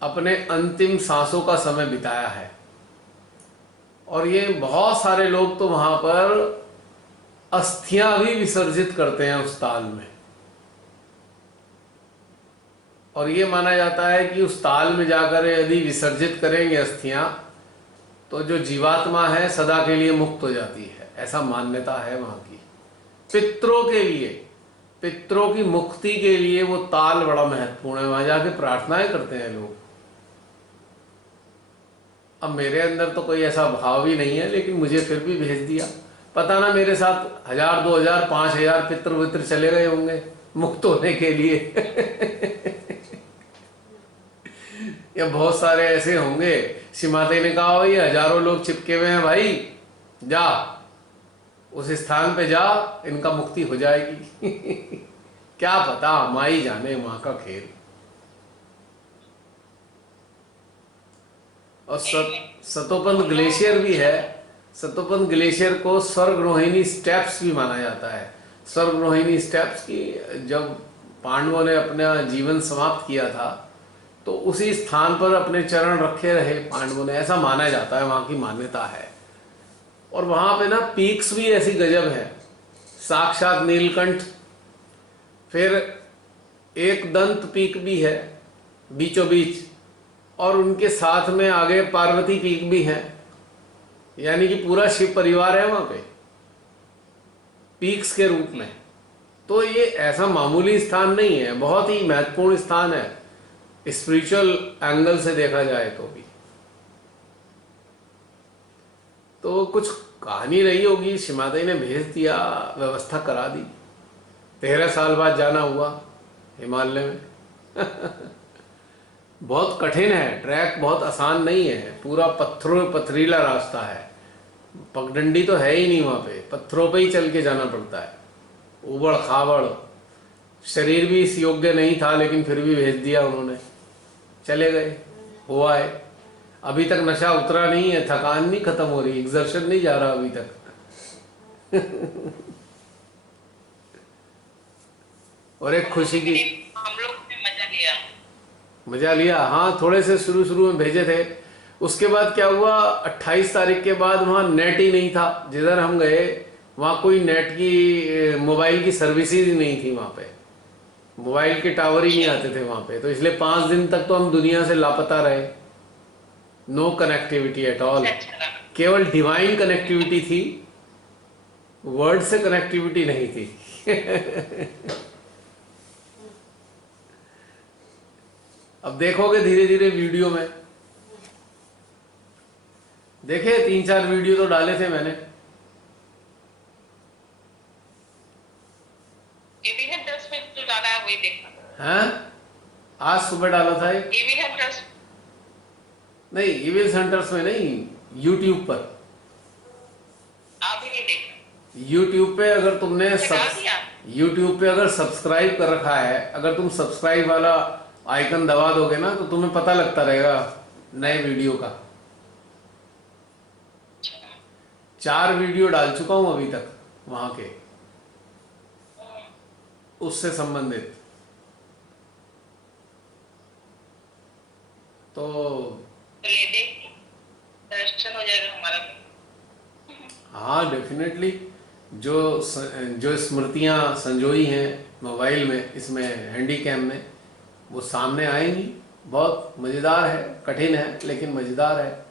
अपने अंतिम सांसों का समय बिताया है। और ये बहुत सारे लोग तो वहां पर अस्थियां भी विसर्जित करते हैं उस ताल में। और ये माना जाता है कि उस ताल में जाकर यदि विसर्जित करेंगे अस्थियां, तो जो जीवात्मा है सदा के लिए मुक्त हो जाती है, ऐसा मान्यता है वहां की। पितरों के लिए, पितरों की मुक्ति के लिए वो ताल बड़ा महत्वपूर्ण है। वहां जाके प्रार्थनाएं करते हैं लोग। अब मेरे अंदर तो कोई ऐसा भाव ही नहीं है, लेकिन मुझे फिर भी भेज दिया। पता ना मेरे साथ 1000, 2000, 5000 पितृ वित्र चले गए होंगे मुक्त होने के लिए। या बहुत सारे ऐसे होंगे, श्री माता ने कहा हो ये हजारों लोग चिपके हुए हैं भाई, जा उस स्थान पे जा, इनका मुक्ति हो जाएगी। क्या पता, माई जाने, माँ का खेल। और सतोपंत ग्लेशियर भी है। सतोपंत ग्लेशियर को स्वर्गरोहिणी स्टेप्स भी माना जाता है। स्वर्गरोहिणी स्टेप्स की जब पांडवों ने अपना जीवन समाप्त किया था, तो उसी स्थान पर अपने चरण रखे रहे पांडवों ने, ऐसा माना जाता है, वहां की मान्यता है। और वहां पे ना पीक्स भी ऐसी गजब है, साक्षात नीलकंठ, फिर एक दंत पीक भी है बीचों बीच, और उनके साथ में आगे पार्वती पीक भी है। यानी कि पूरा शिव परिवार है वहां पे पीक्स के रूप में। तो ये ऐसा मामूली स्थान नहीं है, बहुत ही महत्वपूर्ण स्थान है स्पिरिचुअल एंगल से देखा जाए तो भी। तो कुछ कहानी रही होगी, श्री माता जी ने भेज दिया, व्यवस्था करा दी। 13 साल बाद जाना हुआ हिमालय में। बहुत कठिन है, ट्रैक बहुत आसान नहीं है, पूरा पत्थरों पथरीला रास्ता है, पगडंडी तो है ही नहीं वहाँ पे, पत्थरों पे ही चल के जाना पड़ता है, उबड़ खाबड़। शरीर भी इस योग्य नहीं था, लेकिन फिर भी भेज दिया उन्होंने, चले गए, हुआ है। अभी तक नशा उतरा नहीं है, थकान नहीं खत्म हो रही, एग्जर्शन नहीं जा रहा अभी तक। और एक खुशी की, हम लोग ने मजा लिया। मजा लिया। हाँ, थोड़े से शुरू शुरू में भेजे थे। उसके बाद क्या हुआ, 28 तारीख के बाद वहाँ नेट ही नहीं था। जिधर हम गए वहाँ कोई नेट की, मोबाइल की सर्विसेज ही नहीं थी वहाँ पे, मोबाइल के टावर ही नहीं आते थे वहाँ पे। तो इसलिए 5 दिन तक तो हम दुनिया से लापता रहे। नो कनेक्टिविटी एट ऑल, अच्छा लगा। केवल डिवाइन कनेक्टिविटी थी, वर्ड से कनेक्टिविटी नहीं थी। अब देखोगे धीरे धीरे वीडियो में, देखे 3-4 वीडियो तो डाले थे मैंने। ये भी है 10 मिनट जो डाला है वही देखा। हैं, आज सुबह डाला था एक। ये भी है 10। नहीं, इविल सेंटर्स में नहीं, यूट्यूब पर। आप भी नहीं देखा। यूट्यूब पे अगर तुमने डाल दिया। यूट्यूब पे अगर सब्सक्राइब कर रखा है, अगर तुम सब्सक्राइब वाला आइकन दबा दोगे ना तो तुम्हें पता लगता रहेगा नए वीडियो का। 4 वीडियो डाल चुका हूं अभी तक वहां के, उससे संबंधित। तो चलिए देख, दर्शन हो जाएगा हमारा भी। हाँ डेफिनेटली, जो स्मृतियां संजोई हैं मोबाइल में, इसमें हैंडी कैम में, वो सामने आएंगी। बहुत मज़ेदार है, कठिन है लेकिन मज़ेदार है।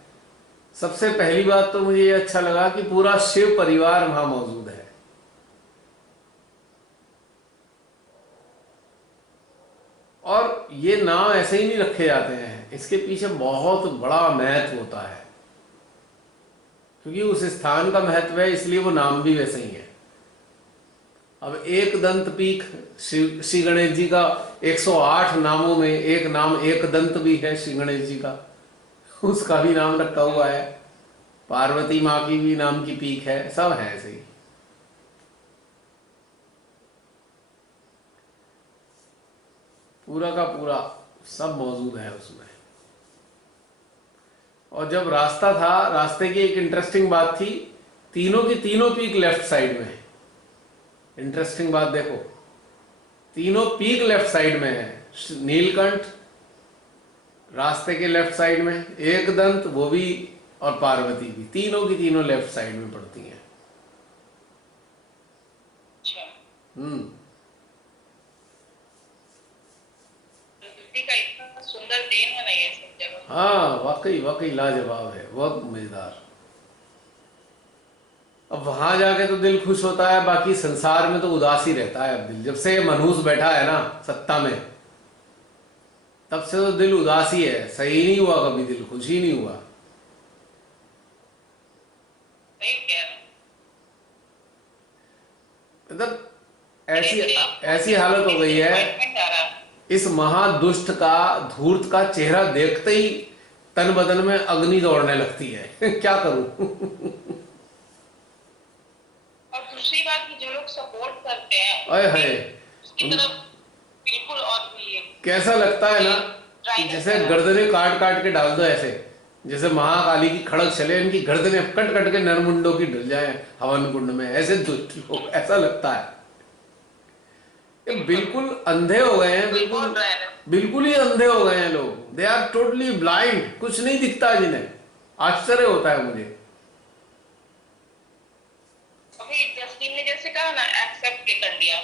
सबसे पहली बात तो मुझे ये अच्छा लगा कि पूरा शिव परिवार वहां मौजूद है। और ये नाम ऐसे ही नहीं रखे जाते हैं, इसके पीछे बहुत बड़ा महत्व होता है, क्योंकि उस स्थान का महत्व है, इसलिए वो नाम भी वैसे ही है। अब एक दंत पीठ श्री गणेश जी का 108 नामों में एक नाम एक दंत भी है श्री गणेश जी का, उसका भी नाम रखा हुआ है। पार्वती माँ की भी नाम की पीठ है, सब है ऐसे ही। पूरा का पूरा सब मौजूद है उसमें। और जब रास्ता था, रास्ते की एक इंटरेस्टिंग बात थी, तीनों की तीनों पीक लेफ्ट साइड में है। इंटरेस्टिंग बात देखो, तीनों पीक लेफ्ट साइड में है। नीलकंठ रास्ते के लेफ्ट साइड में, एक दंत वो भी, और पार्वती भी, तीनों की तीनों लेफ्ट साइड में पड़ती हैं। अच्छा। हम्म। प्रकृति का इतना सुंदर देन है ना ये सब जगह। हाँ वाकई वाकई लाजवाब है, बहुत मजेदार। अब वहां जाके तो दिल खुश होता है, बाकी संसार में तो उदास ही रहता है। अब दिल, जब से मनहूस बैठा है ना सत्ता में, तब से तो दिल उदास ही है। सही नहीं हुआ कभी, दिल खुश ही नहीं हुआ। सही कह रहे हो। मतलब ऐसी हालत हो गई है, Appointment आ रहा है। इस महादुष्ट का, धूर्त का चेहरा देखते ही तन बदन में अग्नि दौड़ने लगती है। क्या करूं। और दूसरी बात कि जो लोग सपोर्ट करते हैं अय है, उसकी तरफ बिल्कुल और भी कैसा लगता है ना कि जैसे गर्दनें काट काट के डाल दो, ऐसे जैसे महाकाली की खड़क चले, इनकी गर्दनें कट कट के नरमुंडों की ढल जाए हवन कुंड में, ऐसे दुष्ट लोग, ऐसा लगता है। ये बिल्कुल अंधे हो गए हैं, बिल्कुल बिल्कुल ही अंधे हो गए हैं लोग। दे आर टोटली ब्लाइंड, कुछ नहीं दिखता जिन्हें। आश्चर्य होता है मुझे। अभी जस्टिन ने जैसे कहा ना, एक्सेप्ट कर लिया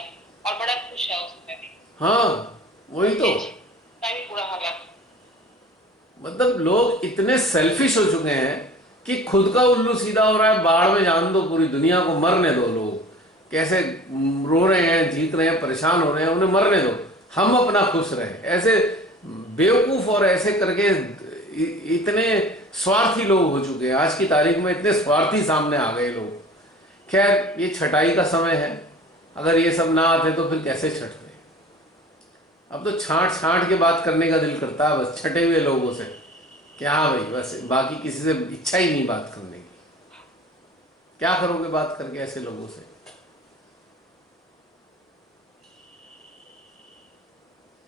और बड़ा खुश है उसमें भी। हाँ वही तो, मैं भी पूरा हालत। मतलब लोग इतने सेल्फिश हो चुके हैं कि खुद का उल्लू सीधा हो रहा है, बाढ़ में जान दो, पूरी दुनिया को मरने दो। लोग कैसे रो रहे हैं, जीत रहे हैं, परेशान हो रहे हैं, उन्हें मरने दो, हम अपना खुश रहे। ऐसे बेवकूफ और ऐसे करके इतने स्वार्थी लोग हो चुके हैं आज की तारीख में, इतने स्वार्थी सामने आ गए लोग। खैर ये छटाई का समय है, अगर ये सब ना आते तो फिर कैसे छटते। अब तो छांट छांट के बात करने का दिल करता है बस छटे हुए लोगों से, कि हाँ भाई बस, बाकी किसी से इच्छा ही नहीं बात करने की। क्या करोगे बात करके ऐसे लोगों से।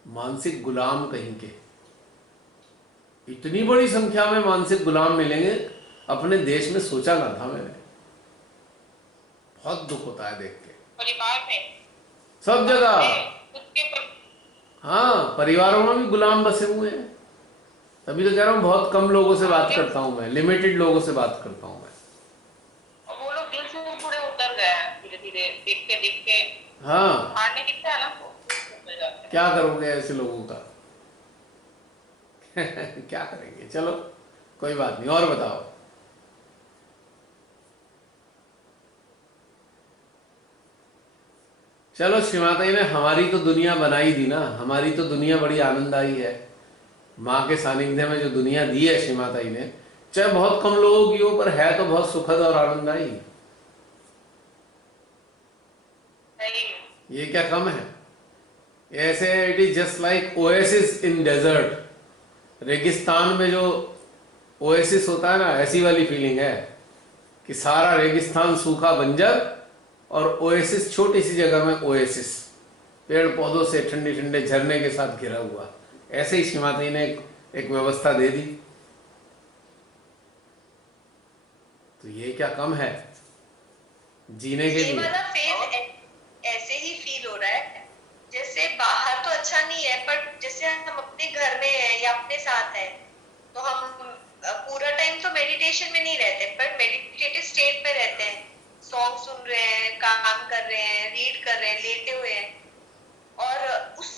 मानसिक गुलाम कहीं के, इतनी बड़ी संख्या में मानसिक गुलाम मिलेंगे अपने देश में, सोचा ना था मैंने। बहुत दुख होता है देख के। परिवार में सब जगह, खुद के हाँ परिवारों में भी गुलाम बसे हुए हैं। तभी तो कह रहा हूँ बहुत कम लोगों से बात करता हूँ मैं, लिमिटेड लोगों से बात करता हूँ मैं। वो लोग दिल से थोड़े उतर गए हैं धीरे धीरे, देख के। हाँ हारने कितना है ना, उतर जाते हैं। क्या करोगे ऐसे लोगों का। क्या करेंगे, चलो कोई बात नहीं, और बताओ। चलो श्रीमाता जी ने हमारी तो दुनिया बनाई दी ना, हमारी तो दुनिया बड़ी आनंददायी है। माँ के सानिध्य में जो दुनिया दी है श्रीमाता जी ने, चाहे बहुत कम लोगों की हो, पर है तो बहुत सुखद और आनंददायी। सही। ये क्या कम है? ऐसे it is just like oasis in desert. रेगिस्तान में जो ओएसिस होता है ना, ऐसी वाली फीलिंग है कि सारा रेगिस्तान सूखा बंजर और ओएसिस छोटी सी जगह में ओएसिस, पेड़ पौधों से ठंडे ठंडे झरने के साथ घिरा हुआ। ऐसे ही श्रीमाता जी ने एक व्यवस्था दे दी। तो ये क्या कम है जीने के ये लिए? वाला फेज ऐसे ही फील हो रहा है जैसे बाहर तो अच्छा नहीं है, पर जैसे हम अपने घर में हैं या अपने साथ हैं, तो हम पूरा टाइम तो मेडिटेशन में नहीं रहते, पर मेडिटेटिव स्टेट में रहते हैं, सॉन्ग सुन रहे हैं, काम कर रहे हैं, रीड कर रहे हैं, लेटे हुए हैं, और उस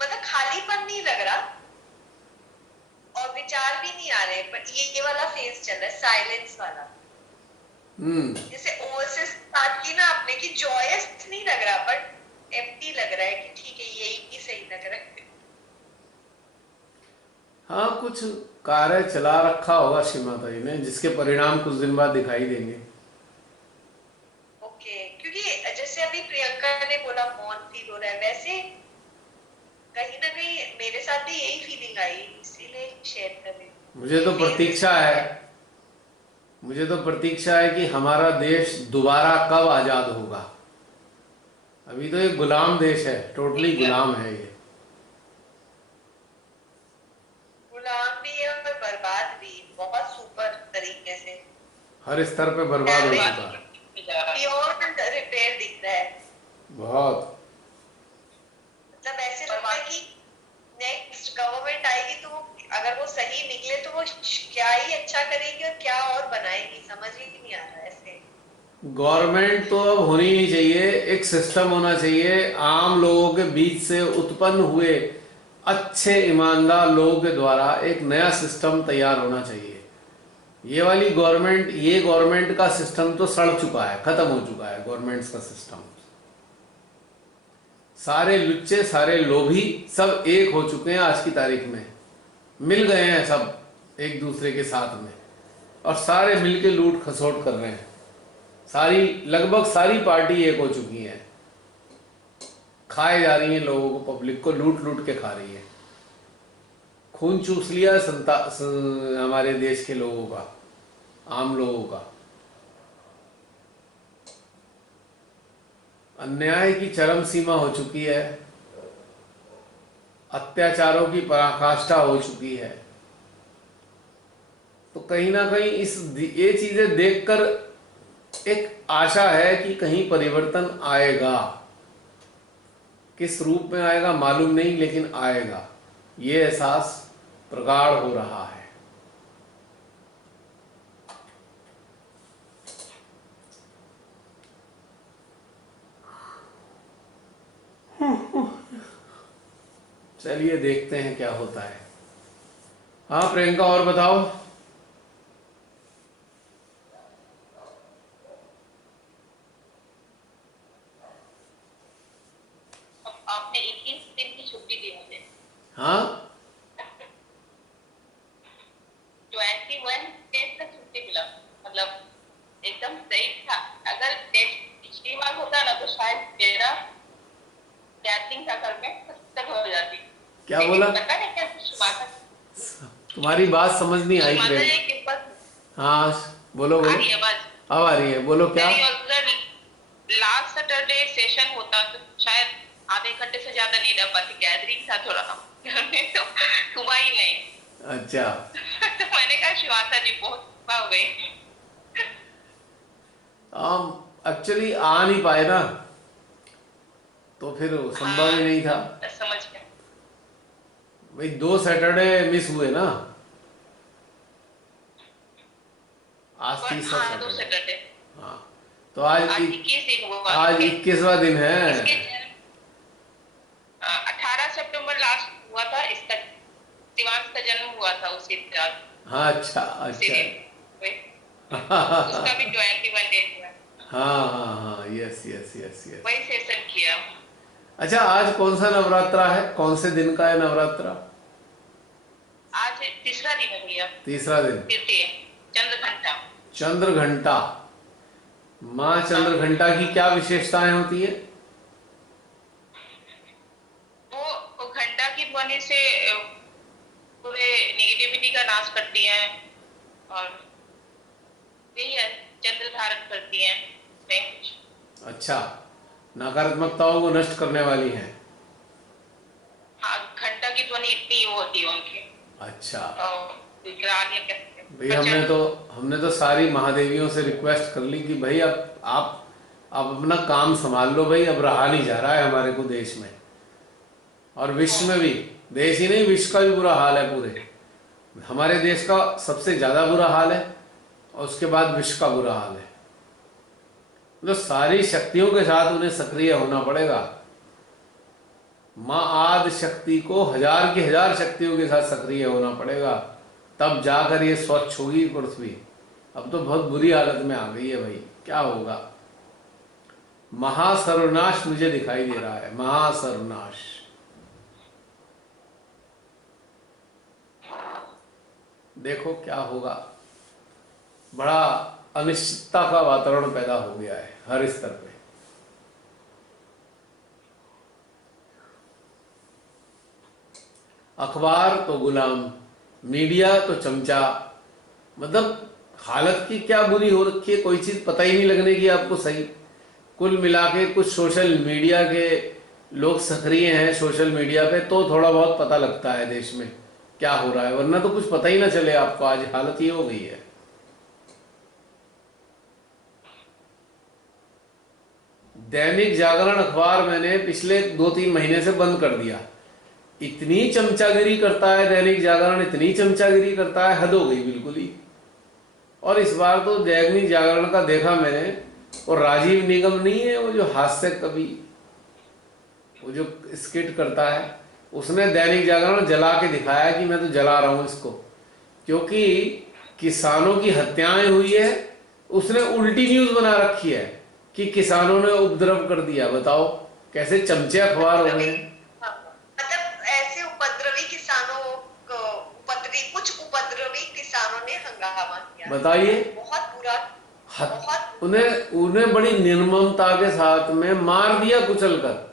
मतलब खालीपन नहीं लग रहा और विचार भी नहीं आ रहे। पर ये वाला फेज चल रहा है, साइलेंस वाला। जैसे ओएसिस बात की ना आपने कि जॉयस नहीं लग रहा, बट एम्प्टी लग रहा है कि ठीक है, यही सही लग रहा है। हाँ, कुछ कार्य चला रखा होगा श्रीमाता जी ने, जिसके परिणाम कुछ दिन बाद दिखाई देंगे। ओके, क्योंकि जैसे अभी प्रियंका ने बोला मौन फील हो रहा है, वैसे कहीं ना कहीं मेरे साथ भी यही फीलिंग आई, इसीलिए शेयर कर रही हूँ। मुझे तो प्रतीक्षा है कि हमारा देश दोबारा कब आजाद होगा। अभी तो ये गुलाम देश है, टोटली गुलाम है ये। गुलाम भी है और बर्बाद भी, बहुत सुपर तरीके से हर स्तर पे बर्बाद हो चुका है। बियॉन्ड रिपेयर दिख रहा है। बहुत। मतलब ऐसे लगता है कि नेक्स्ट गवर्नमेंट आएगी तो अगर वो सही निकले तो वो क्या ही अच्छा करेगी और क्या और बनाएगी, समझ ही नहीं आ रहा है। ऐसे गवर्नमेंट तो अब होनी नहीं चाहिए, एक सिस्टम होना चाहिए आम लोगों के बीच से उत्पन्न हुए अच्छे ईमानदार लोगों के द्वारा एक नया सिस्टम तैयार होना चाहिए। ये गवर्नमेंट का सिस्टम तो सड़ चुका है, खत्म हो चुका है गवर्नमेंट्स का सिस्टम। सारे लुच्चे, सारे लोभी सब एक हो चुके हैं आज की तारीख में, मिल गए हैं सब एक दूसरे के साथ में, और सारे मिलके लूट खसोट कर रहे हैं। लगभग सारी पार्टी एक हो चुकी है, खाए जा रही हैं लोगों को, पब्लिक को लूट लूट के खा रही है। खून चूस लिया हमारे देश के लोगों का, आम लोगों का। अन्याय की चरम सीमा हो चुकी है, अत्याचारों की पराकाष्ठा हो चुकी है। तो कहीं ना कहीं ये चीजें देखकर एक आशा है कि कहीं परिवर्तन आएगा। किस रूप में आएगा मालूम नहीं, लेकिन आएगा, ये एहसास प्रगाढ़ हो रहा है। चलिए देखते हैं क्या होता है। हाँ प्रियंका, और बताओ। आपने 21 दिन की छुट्टी दी मुझे। हाँ, 21 डेज का छुट्टी मिला, मतलब एकदम सही था। अगर डेट पिछली बार होता ना तो शायद मेरा गैदरिंग था घर में तक हो जाती। क्या बोला? पता नहीं क्या माता, तुम्हारी बात समझ नहीं आई माता जी प्रियंका। के पास हाँ बोलो आ बोलो। रही है आवाज? अब आ रही है, बोलो क्या? अगर लास्ट सैटरडे सेशन होता तो शायद आधे घंटे से ज्यादा नहीं रह पाती, गैदरिंग था थोड़ा तो हुआ ही नहीं। अच्छा। तो मैंने कहा शिवाता जी बहुत हो गई। एक्चुअली आ नहीं पाए ना, तो फिर संभव ही नहीं था। समझ गया। भाई 2 सैटरडे मिस हुए ना, आज तीसरा हाँ 2 सैटरडे। सैटरडे। हाँ, तो आज 21 दिन हुआ। आज 21वां दिन है। 18 सितंबर लास्ट हुआ था, इसका शिवांश का जन्म हुआ था उसी रात। हाँ, अच्छा अच्छा। सीरियल, वही उसका भी 21 डेज हुआ, हाँ हाँ हाँ, यस यस यस यस। वही सेशन किया। अच्छा, आज कौन सा नवरात्रा है, कौन से दिन का है नवरात्रा? आज तीसरा दिन है भैया, तीसरा दिन। तृतीय, चंद्र घंटा। चंद्र घंटा। माँ हाँ, चंद्र घंटा की क्या विशेषताएं होती है? वो घंटा की ध्वनि से पूरे निगेटिविटी का नाश करती हैं, और यही है, चंद्र धारण करती हैं उसमें। अच्छा, नकारात्मकताओं को नष्ट करने वाली हैं। हाँ, घंटा की ध्वनि इतनी वो होती है उनकी, अच्छा विकराल या कहते हैं, भाई, हमने तो सारी महादेवियों से रिक्वेस्ट कर ली कि भाई अब आप अपना काम संभाल लो भाई, अब रहा नहीं जा रहा है हमारे को देश में, और विश्व में भी। देश ही नहीं, विश्व का भी बुरा हाल है पूरे। हमारे देश का सबसे ज्यादा बुरा हाल है, और उसके बाद विश्व का बुरा हाल है। तो सारी शक्तियों के साथ उन्हें सक्रिय होना पड़ेगा। माँ आदि शक्ति को हजार की हजार शक्तियों के साथ सक्रिय होना पड़ेगा, तब जाकर ये स्वच्छ होगी पृथ्वी। अब तो बहुत बुरी हालत में आ गई है भाई, क्या होगा। महासर्वनाश मुझे दिखाई दे रहा है, महासर्वनाश। देखो क्या होगा, बड़ा अनिश्चितता का वातावरण पैदा हो गया है हर स्तर पे। अखबार तो गुलाम, मीडिया तो चमचा। मतलब हालत की क्या बुरी हो रखी है, कोई चीज पता ही नहीं लगने की आपको सही। कुल मिला के कुछ सोशल मीडिया के लोग सक्रिय हैं सोशल मीडिया पे, तो थोड़ा बहुत पता लगता है देश में क्या हो रहा है, वरना तो कुछ पता ही ना चले आपको। आज हालत ये हो गई है। दैनिक जागरण अखबार मैंने पिछले 2-3 महीने से बंद कर दिया। इतनी चमचागिरी करता है दैनिक जागरण, इतनी चमचागिरी करता है, हद हो गई बिल्कुल ही। और इस बार तो दैनिक जागरण का देखा मैंने, और राजीव निगम नहीं है वो जो हास्य कवि, वो जो स्किट करता है, उसने दैनिक जागरण जला के दिखाया कि मैं तो जला रहा हूं इसको, क्योंकि किसानों की हत्याएं हुई है। उसने उल्टी न्यूज बना रखी है कि किसानों ने उपद्रव कर दिया। बताओ कैसे चमचे अखबार हो गए हैं। हाँ, मतलब ऐसे उपद्रवी किसानों को, कुछ उपद्रवी किसानों ने हंगामा किया। बताइए, बहुत बुरा, बहुत उन्हें उन्हें बड़ी निर्ममता के साथ में मार दिया कुचल कर,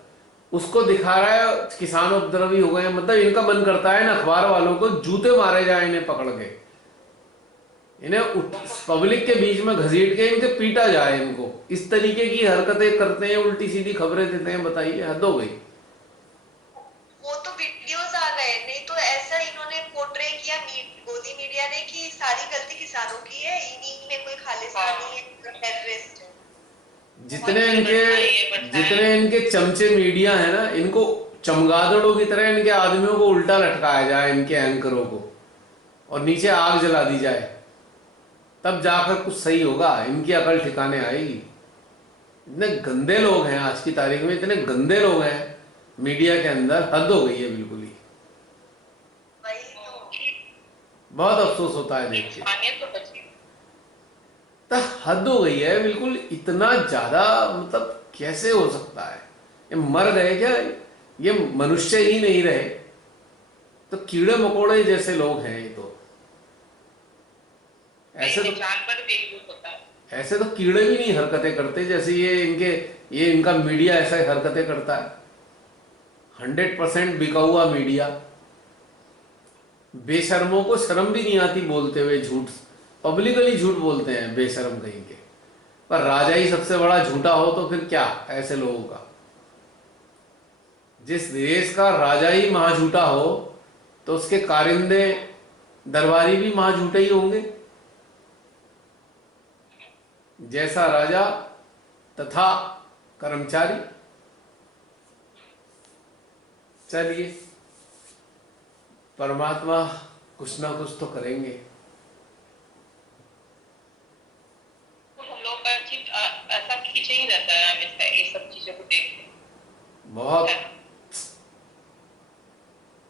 उसको दिखा रहा है किसान उपद्रवी हो गए। मतलब इनका मन करता है ना अखबार वालों को जूते मारे जाए इन्हें पकड़ के, इन्हें पब्लिक के बीच में घसीट के इनके पीटा जाए। इनको इस तरीके की हरकतें करते हैं, उल्टी सीधी खबरें देते हैं। बताइए, हद हो गई। वो तो वीडियोस आ गए, नहीं तो ऐसा इन्होंने पोर्ट्रे किया गोदी मीडिया ने कि सारी गलती किसानों की है, इन्हीं में कोई खालिस्तानी है, टेररिस्ट है। जितने इनके चमचे मीडिया है ना, इनको चमगादड़ों की तरह इनके आदमियों को उल्टा लटकाया जाए, इनके एंकरों को, और नीचे आग जला दी जाए, तब जाकर कुछ सही होगा, इनकी अकल ठिकाने आएगी। इतने गंदे लोग हैं आज की तारीख में, इतने गंदे लोग हैं मीडिया के अंदर, हद हो गई है बिल्कुल ही। वही तो। बहुत अफसोस होता है देख के, इंसानियत तो बची। तो हद हो गई है बिल्कुल। इतना ज्यादा मतलब कैसे हो सकता है? ये मर गए क्या? ये मनुष्य ही नहीं रहे तो कीड़े मकोड़े जैसे लोग हैं ये तो। ऐसे तो जानवर भी यूज होता है। ऐसे तो कीड़े भी नहीं हरकतें करते जैसे ये इनका मीडिया ऐसा हरकतें करता है। 100% बिका हुआ मीडिया। बेशर्मों को शर्म भी नहीं आती बोलते हुए झूठ, पब्लिकली झूठ बोलते हैं बेशर्म कहीं के। पर राजा ही सबसे बड़ा झूठा हो तो फिर क्या ऐसे लोगों का? जिस देश का राजा ही महाझूठा हो तो उसके कारिंदे दरबारी भी महाझूठे ही होंगे। जैसा राजा तथा कर्मचारी। चलिए, परमात्मा कुछ ना कुछ तो करेंगे। तो हम लोग का चित ऐसा खींचे ही रहता है हमेशा ये सब चीजों को देख के। बहुत,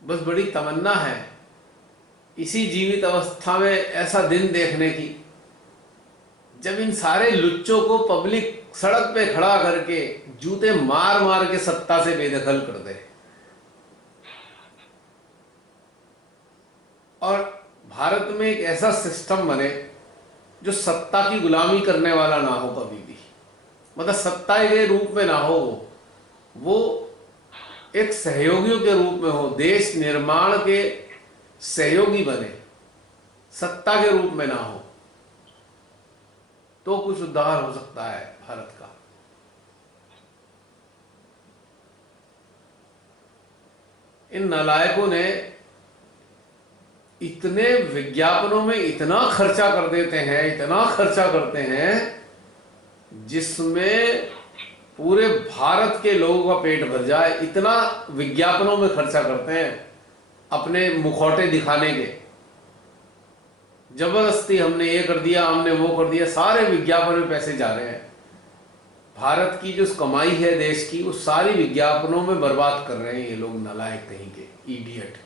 बस बड़ी तमन्ना है इसी जीवित अवस्था में ऐसा दिन देखने की जब इन सारे लुच्चों को पब्लिक सड़क पे खड़ा करके जूते मार मार के सत्ता से बेदखल कर दे, और भारत में एक ऐसा सिस्टम बने जो सत्ता की गुलामी करने वाला ना हो कभी भी, मतलब सत्ता के रूप में ना हो, वो एक सहयोगियों के रूप में हो, देश निर्माण के सहयोगी बने, सत्ता के रूप में ना हो, तो कुछ उद्धार हो सकता है भारत का। इन नालायकों ने इतने विज्ञापनों में इतना खर्चा कर देते हैं, इतना खर्चा करते हैं जिसमें पूरे भारत के लोगों का पेट भर जाए, इतना विज्ञापनों में खर्चा करते हैं अपने मुखौटे दिखाने के। जबरदस्ती हमने ये कर दिया, हमने वो कर दिया, सारे विज्ञापन में पैसे जा रहे हैं। भारत की जो कमाई है देश की, उस सारी विज्ञापनों में बर्बाद कर रहे हैं ये लोग, नालायक कहीं के, इडियट।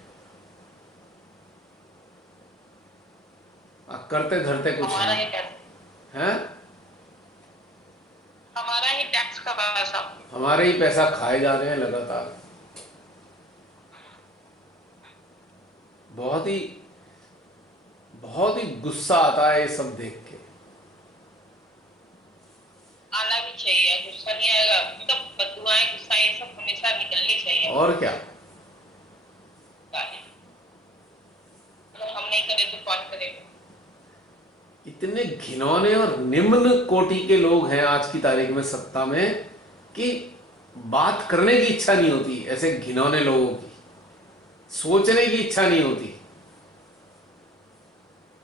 करते धरते कुछ हमारा नहीं ही टैक्स, है, हमारा ही टैक्स का पैसा, हमारे ही पैसा खाए जा रहे हैं लगातार। बहुत ही गुस्सा आता है ये सब देख के। आना भी चाहिए, गुस्सा नहीं आएगा, मतलब बददुआएं, गुस्सा ये सब हमेशा निकलनी चाहिए। और क्या, मतलब हम नहीं करें तो कौन करेगा। इतने घिनौने और निम्न कोटि के लोग हैं आज की तारीख में सत्ता में कि बात करने की इच्छा नहीं होती। ऐसे घिनौने लोगों की सोचने की इच्छा नहीं होती,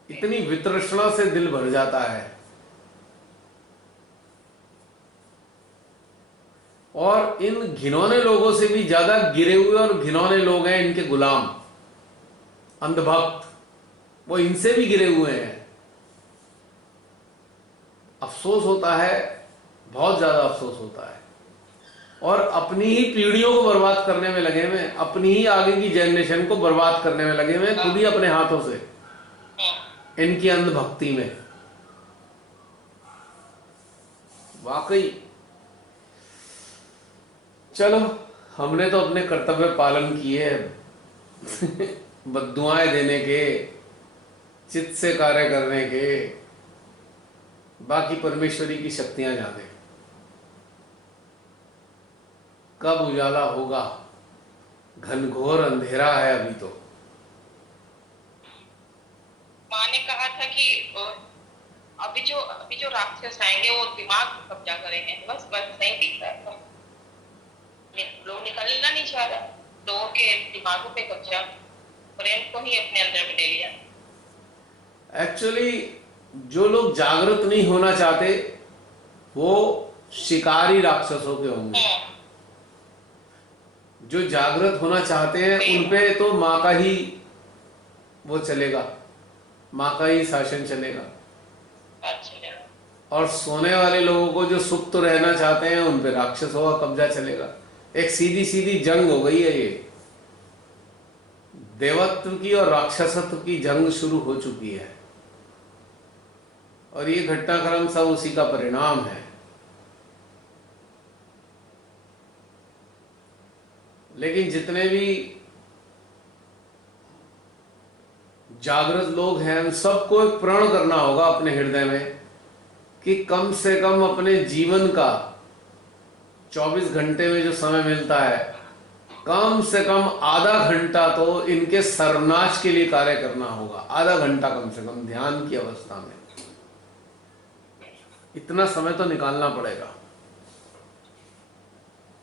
इतनी वितृष्णा से दिल भर जाता है। और इन घिनौने लोगों से भी ज्यादा गिरे हुए और घिनौने लोग हैं इनके गुलाम, अंधभक्त, वो इनसे भी गिरे हुए हैं। अफसोस होता है, बहुत ज्यादा अफसोस होता है। और अपनी ही पीढ़ियों को बर्बाद करने में लगे हुए, अपनी ही आगे की जनरेशन को बर्बाद करने में लगे हुए, खुद ही अपने हाथों से, इनकी अंधभक्ति में। वाकई चलो, हमने तो अपने कर्तव्य पालन किए बद्दुआएं देने के, चित्त से कार्य करने के, बाकी परमेश्वरी की शक्तियां जाने कब उजाला होगा। घनघोर अंधेरा है अभी तो। माँ ने कहा था कि अभी जो राक्षस आएंगे वो दिमाग पर कब्जा करेंगे, बस नहीं दिख रहा है। लोग निकलना नहीं चाह रहा, लोगों के दिमागों पे कब्जा, प्रेम को ही अपने अंदर में ले लिया। एक्चुअली जो लोग जागृत नहीं होना चाहते वो शिकारी राक्षसों के होंगे। जो जागृत होना चाहते हैं उन पे तो माँ का ही वो चलेगा, माँ का ही शासन चलेगा। और सोने वाले लोगों को, जो सुप्त रहना चाहते हैं, उन पे राक्षसों का कब्जा चलेगा। एक सीधी सीधी जंग हो गई है ये, देवत्व की और राक्षसत्व की जंग शुरू हो चुकी है। और ये घटनाक्रम सब उसी का परिणाम है। लेकिन जितने भी जागृत लोग हैं उन सबको एक प्रण करना होगा अपने हृदय में कि कम से कम अपने जीवन का 24 घंटे में जो समय मिलता है, कम से कम आधा घंटा तो इनके सर्वनाश के लिए कार्य करना होगा। आधा घंटा कम से कम ध्यान की अवस्था में, इतना समय तो निकालना पड़ेगा।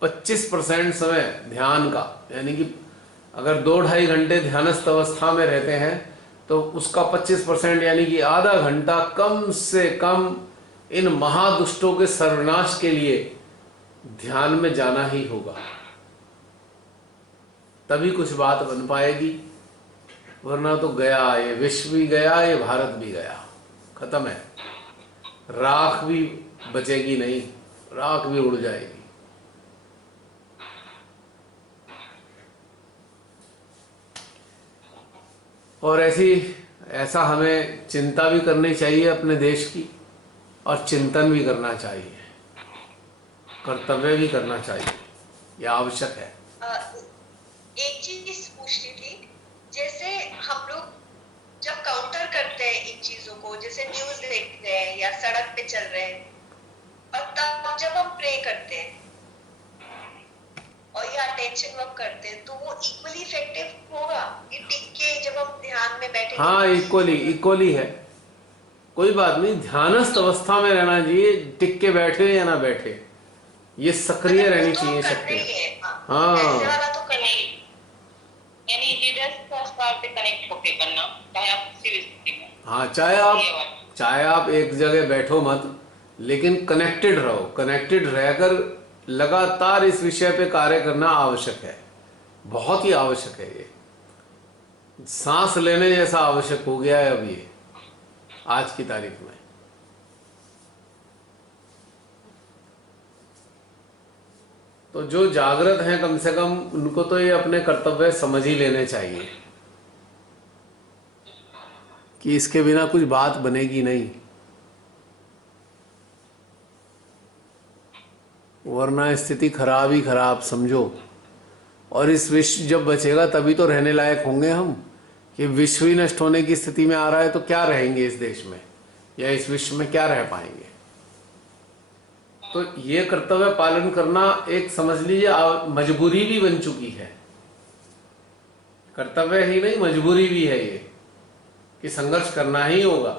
25% समय ध्यान का, यानी कि अगर 2-2.5 घंटे ध्यानस्थ अवस्था में रहते हैं तो उसका 25% यानी कि आधा घंटा कम से कम इन महादुष्टों के सर्वनाश के लिए ध्यान में जाना ही होगा, तभी कुछ बात बन पाएगी। वरना तो गया, ये विश्व भी गया, ये भारत भी गया, खत्म है। राख भी बचेगी नहीं, राख भी उड़ जाएगी। और ऐसा हमें चिंता भी करनी चाहिए अपने देश की, और चिंतन भी करना चाहिए, कर्तव्य भी करना चाहिए, यह आवश्यक है। एक चीज पूछनी थी, जैसे हम लोग जब काउंटर करते हैं इन चीजों को, जैसे न्यूज देखते हैं या सड़क पे चल रहे हैं, और तब जब हम प्रे करते हैं और या अटेंशन वर्क करते हैं, तो वो इक्वली इफेक्टिव होगा कि टिक के जब हम ध्यान में बैठे? हाँ, इक्वली है, कोई बात नहीं, ध्यानस्थ अवस्था में रहना चाहिए, टिक के बैठे या ना बैठे, ये सक्रिय मतलब वो रहनी तो हम चाहिए करते शक्ति। ही हैं, हाँ ऐसे वाला तो करना ही। यानी लीडर्स का स्टार पे कनेक्ट होके करना, चाहे आप किसी भी स्थिति में। हाँ, ये बात। चाहे आप एक जगह बैठो मत, लेकिन कनेक्टेड रहो, कनेक्टेड रहकर लगातार इस विषय पे कार्य करना आवश्यक है, बहुत ही आवश्यक है। ये सांस लेने जैसा आवश्यक हो गया है अब ये आज की तारीख में। तो जो जागृत हैं कम से कम उनको तो ये अपने कर्तव्य समझ ही लेने चाहिए कि इसके बिना कुछ बात बनेगी नहीं, वरना स्थिति खराब ही खराब समझो। और इस विश्व जब बचेगा तभी तो रहने लायक होंगे हम। कि विश्व ही नष्ट होने की स्थिति में आ रहा है तो क्या रहेंगे इस देश में या इस विश्व में, क्या रह पाएंगे? तो ये कर्तव्य पालन करना एक समझ लीजिए मजबूरी भी बन चुकी है, कर्तव्य ही नहीं मजबूरी भी है ये, कि संघर्ष करना ही होगा।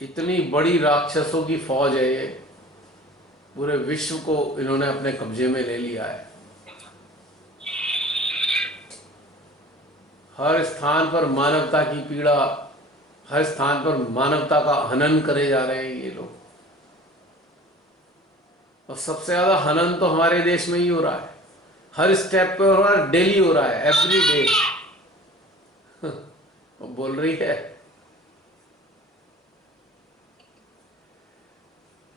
इतनी बड़ी राक्षसों की फौज है ये, पूरे विश्व को इन्होंने अपने कब्जे में ले लिया है। हर स्थान पर मानवता की पीड़ा, हर स्थान पर मानवता का हनन करे जा रहे हैं ये लोग। और सबसे ज्यादा हनन तो हमारे देश में ही हो रहा है, हर स्टेप पे हो रहा है, डेली हो रहा है, एवरी डे। वो बोल रही है।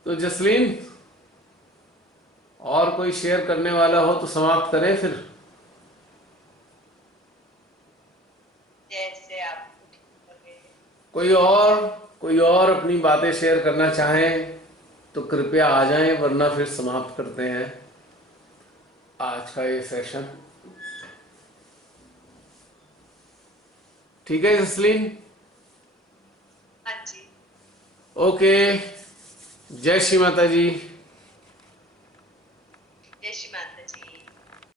तो जसलीन, और कोई शेयर करने वाला हो तो समाप्त करें फिर। जैसे आप कोई और अपनी बातें शेयर करना चाहें तो कृपया आ जाएं, वरना फिर समाप्त करते हैं आज का ये सेशन। ठीक है जसलीन? हाँ जी, ओके, जय श्री माता जी। जय श्री माता जी।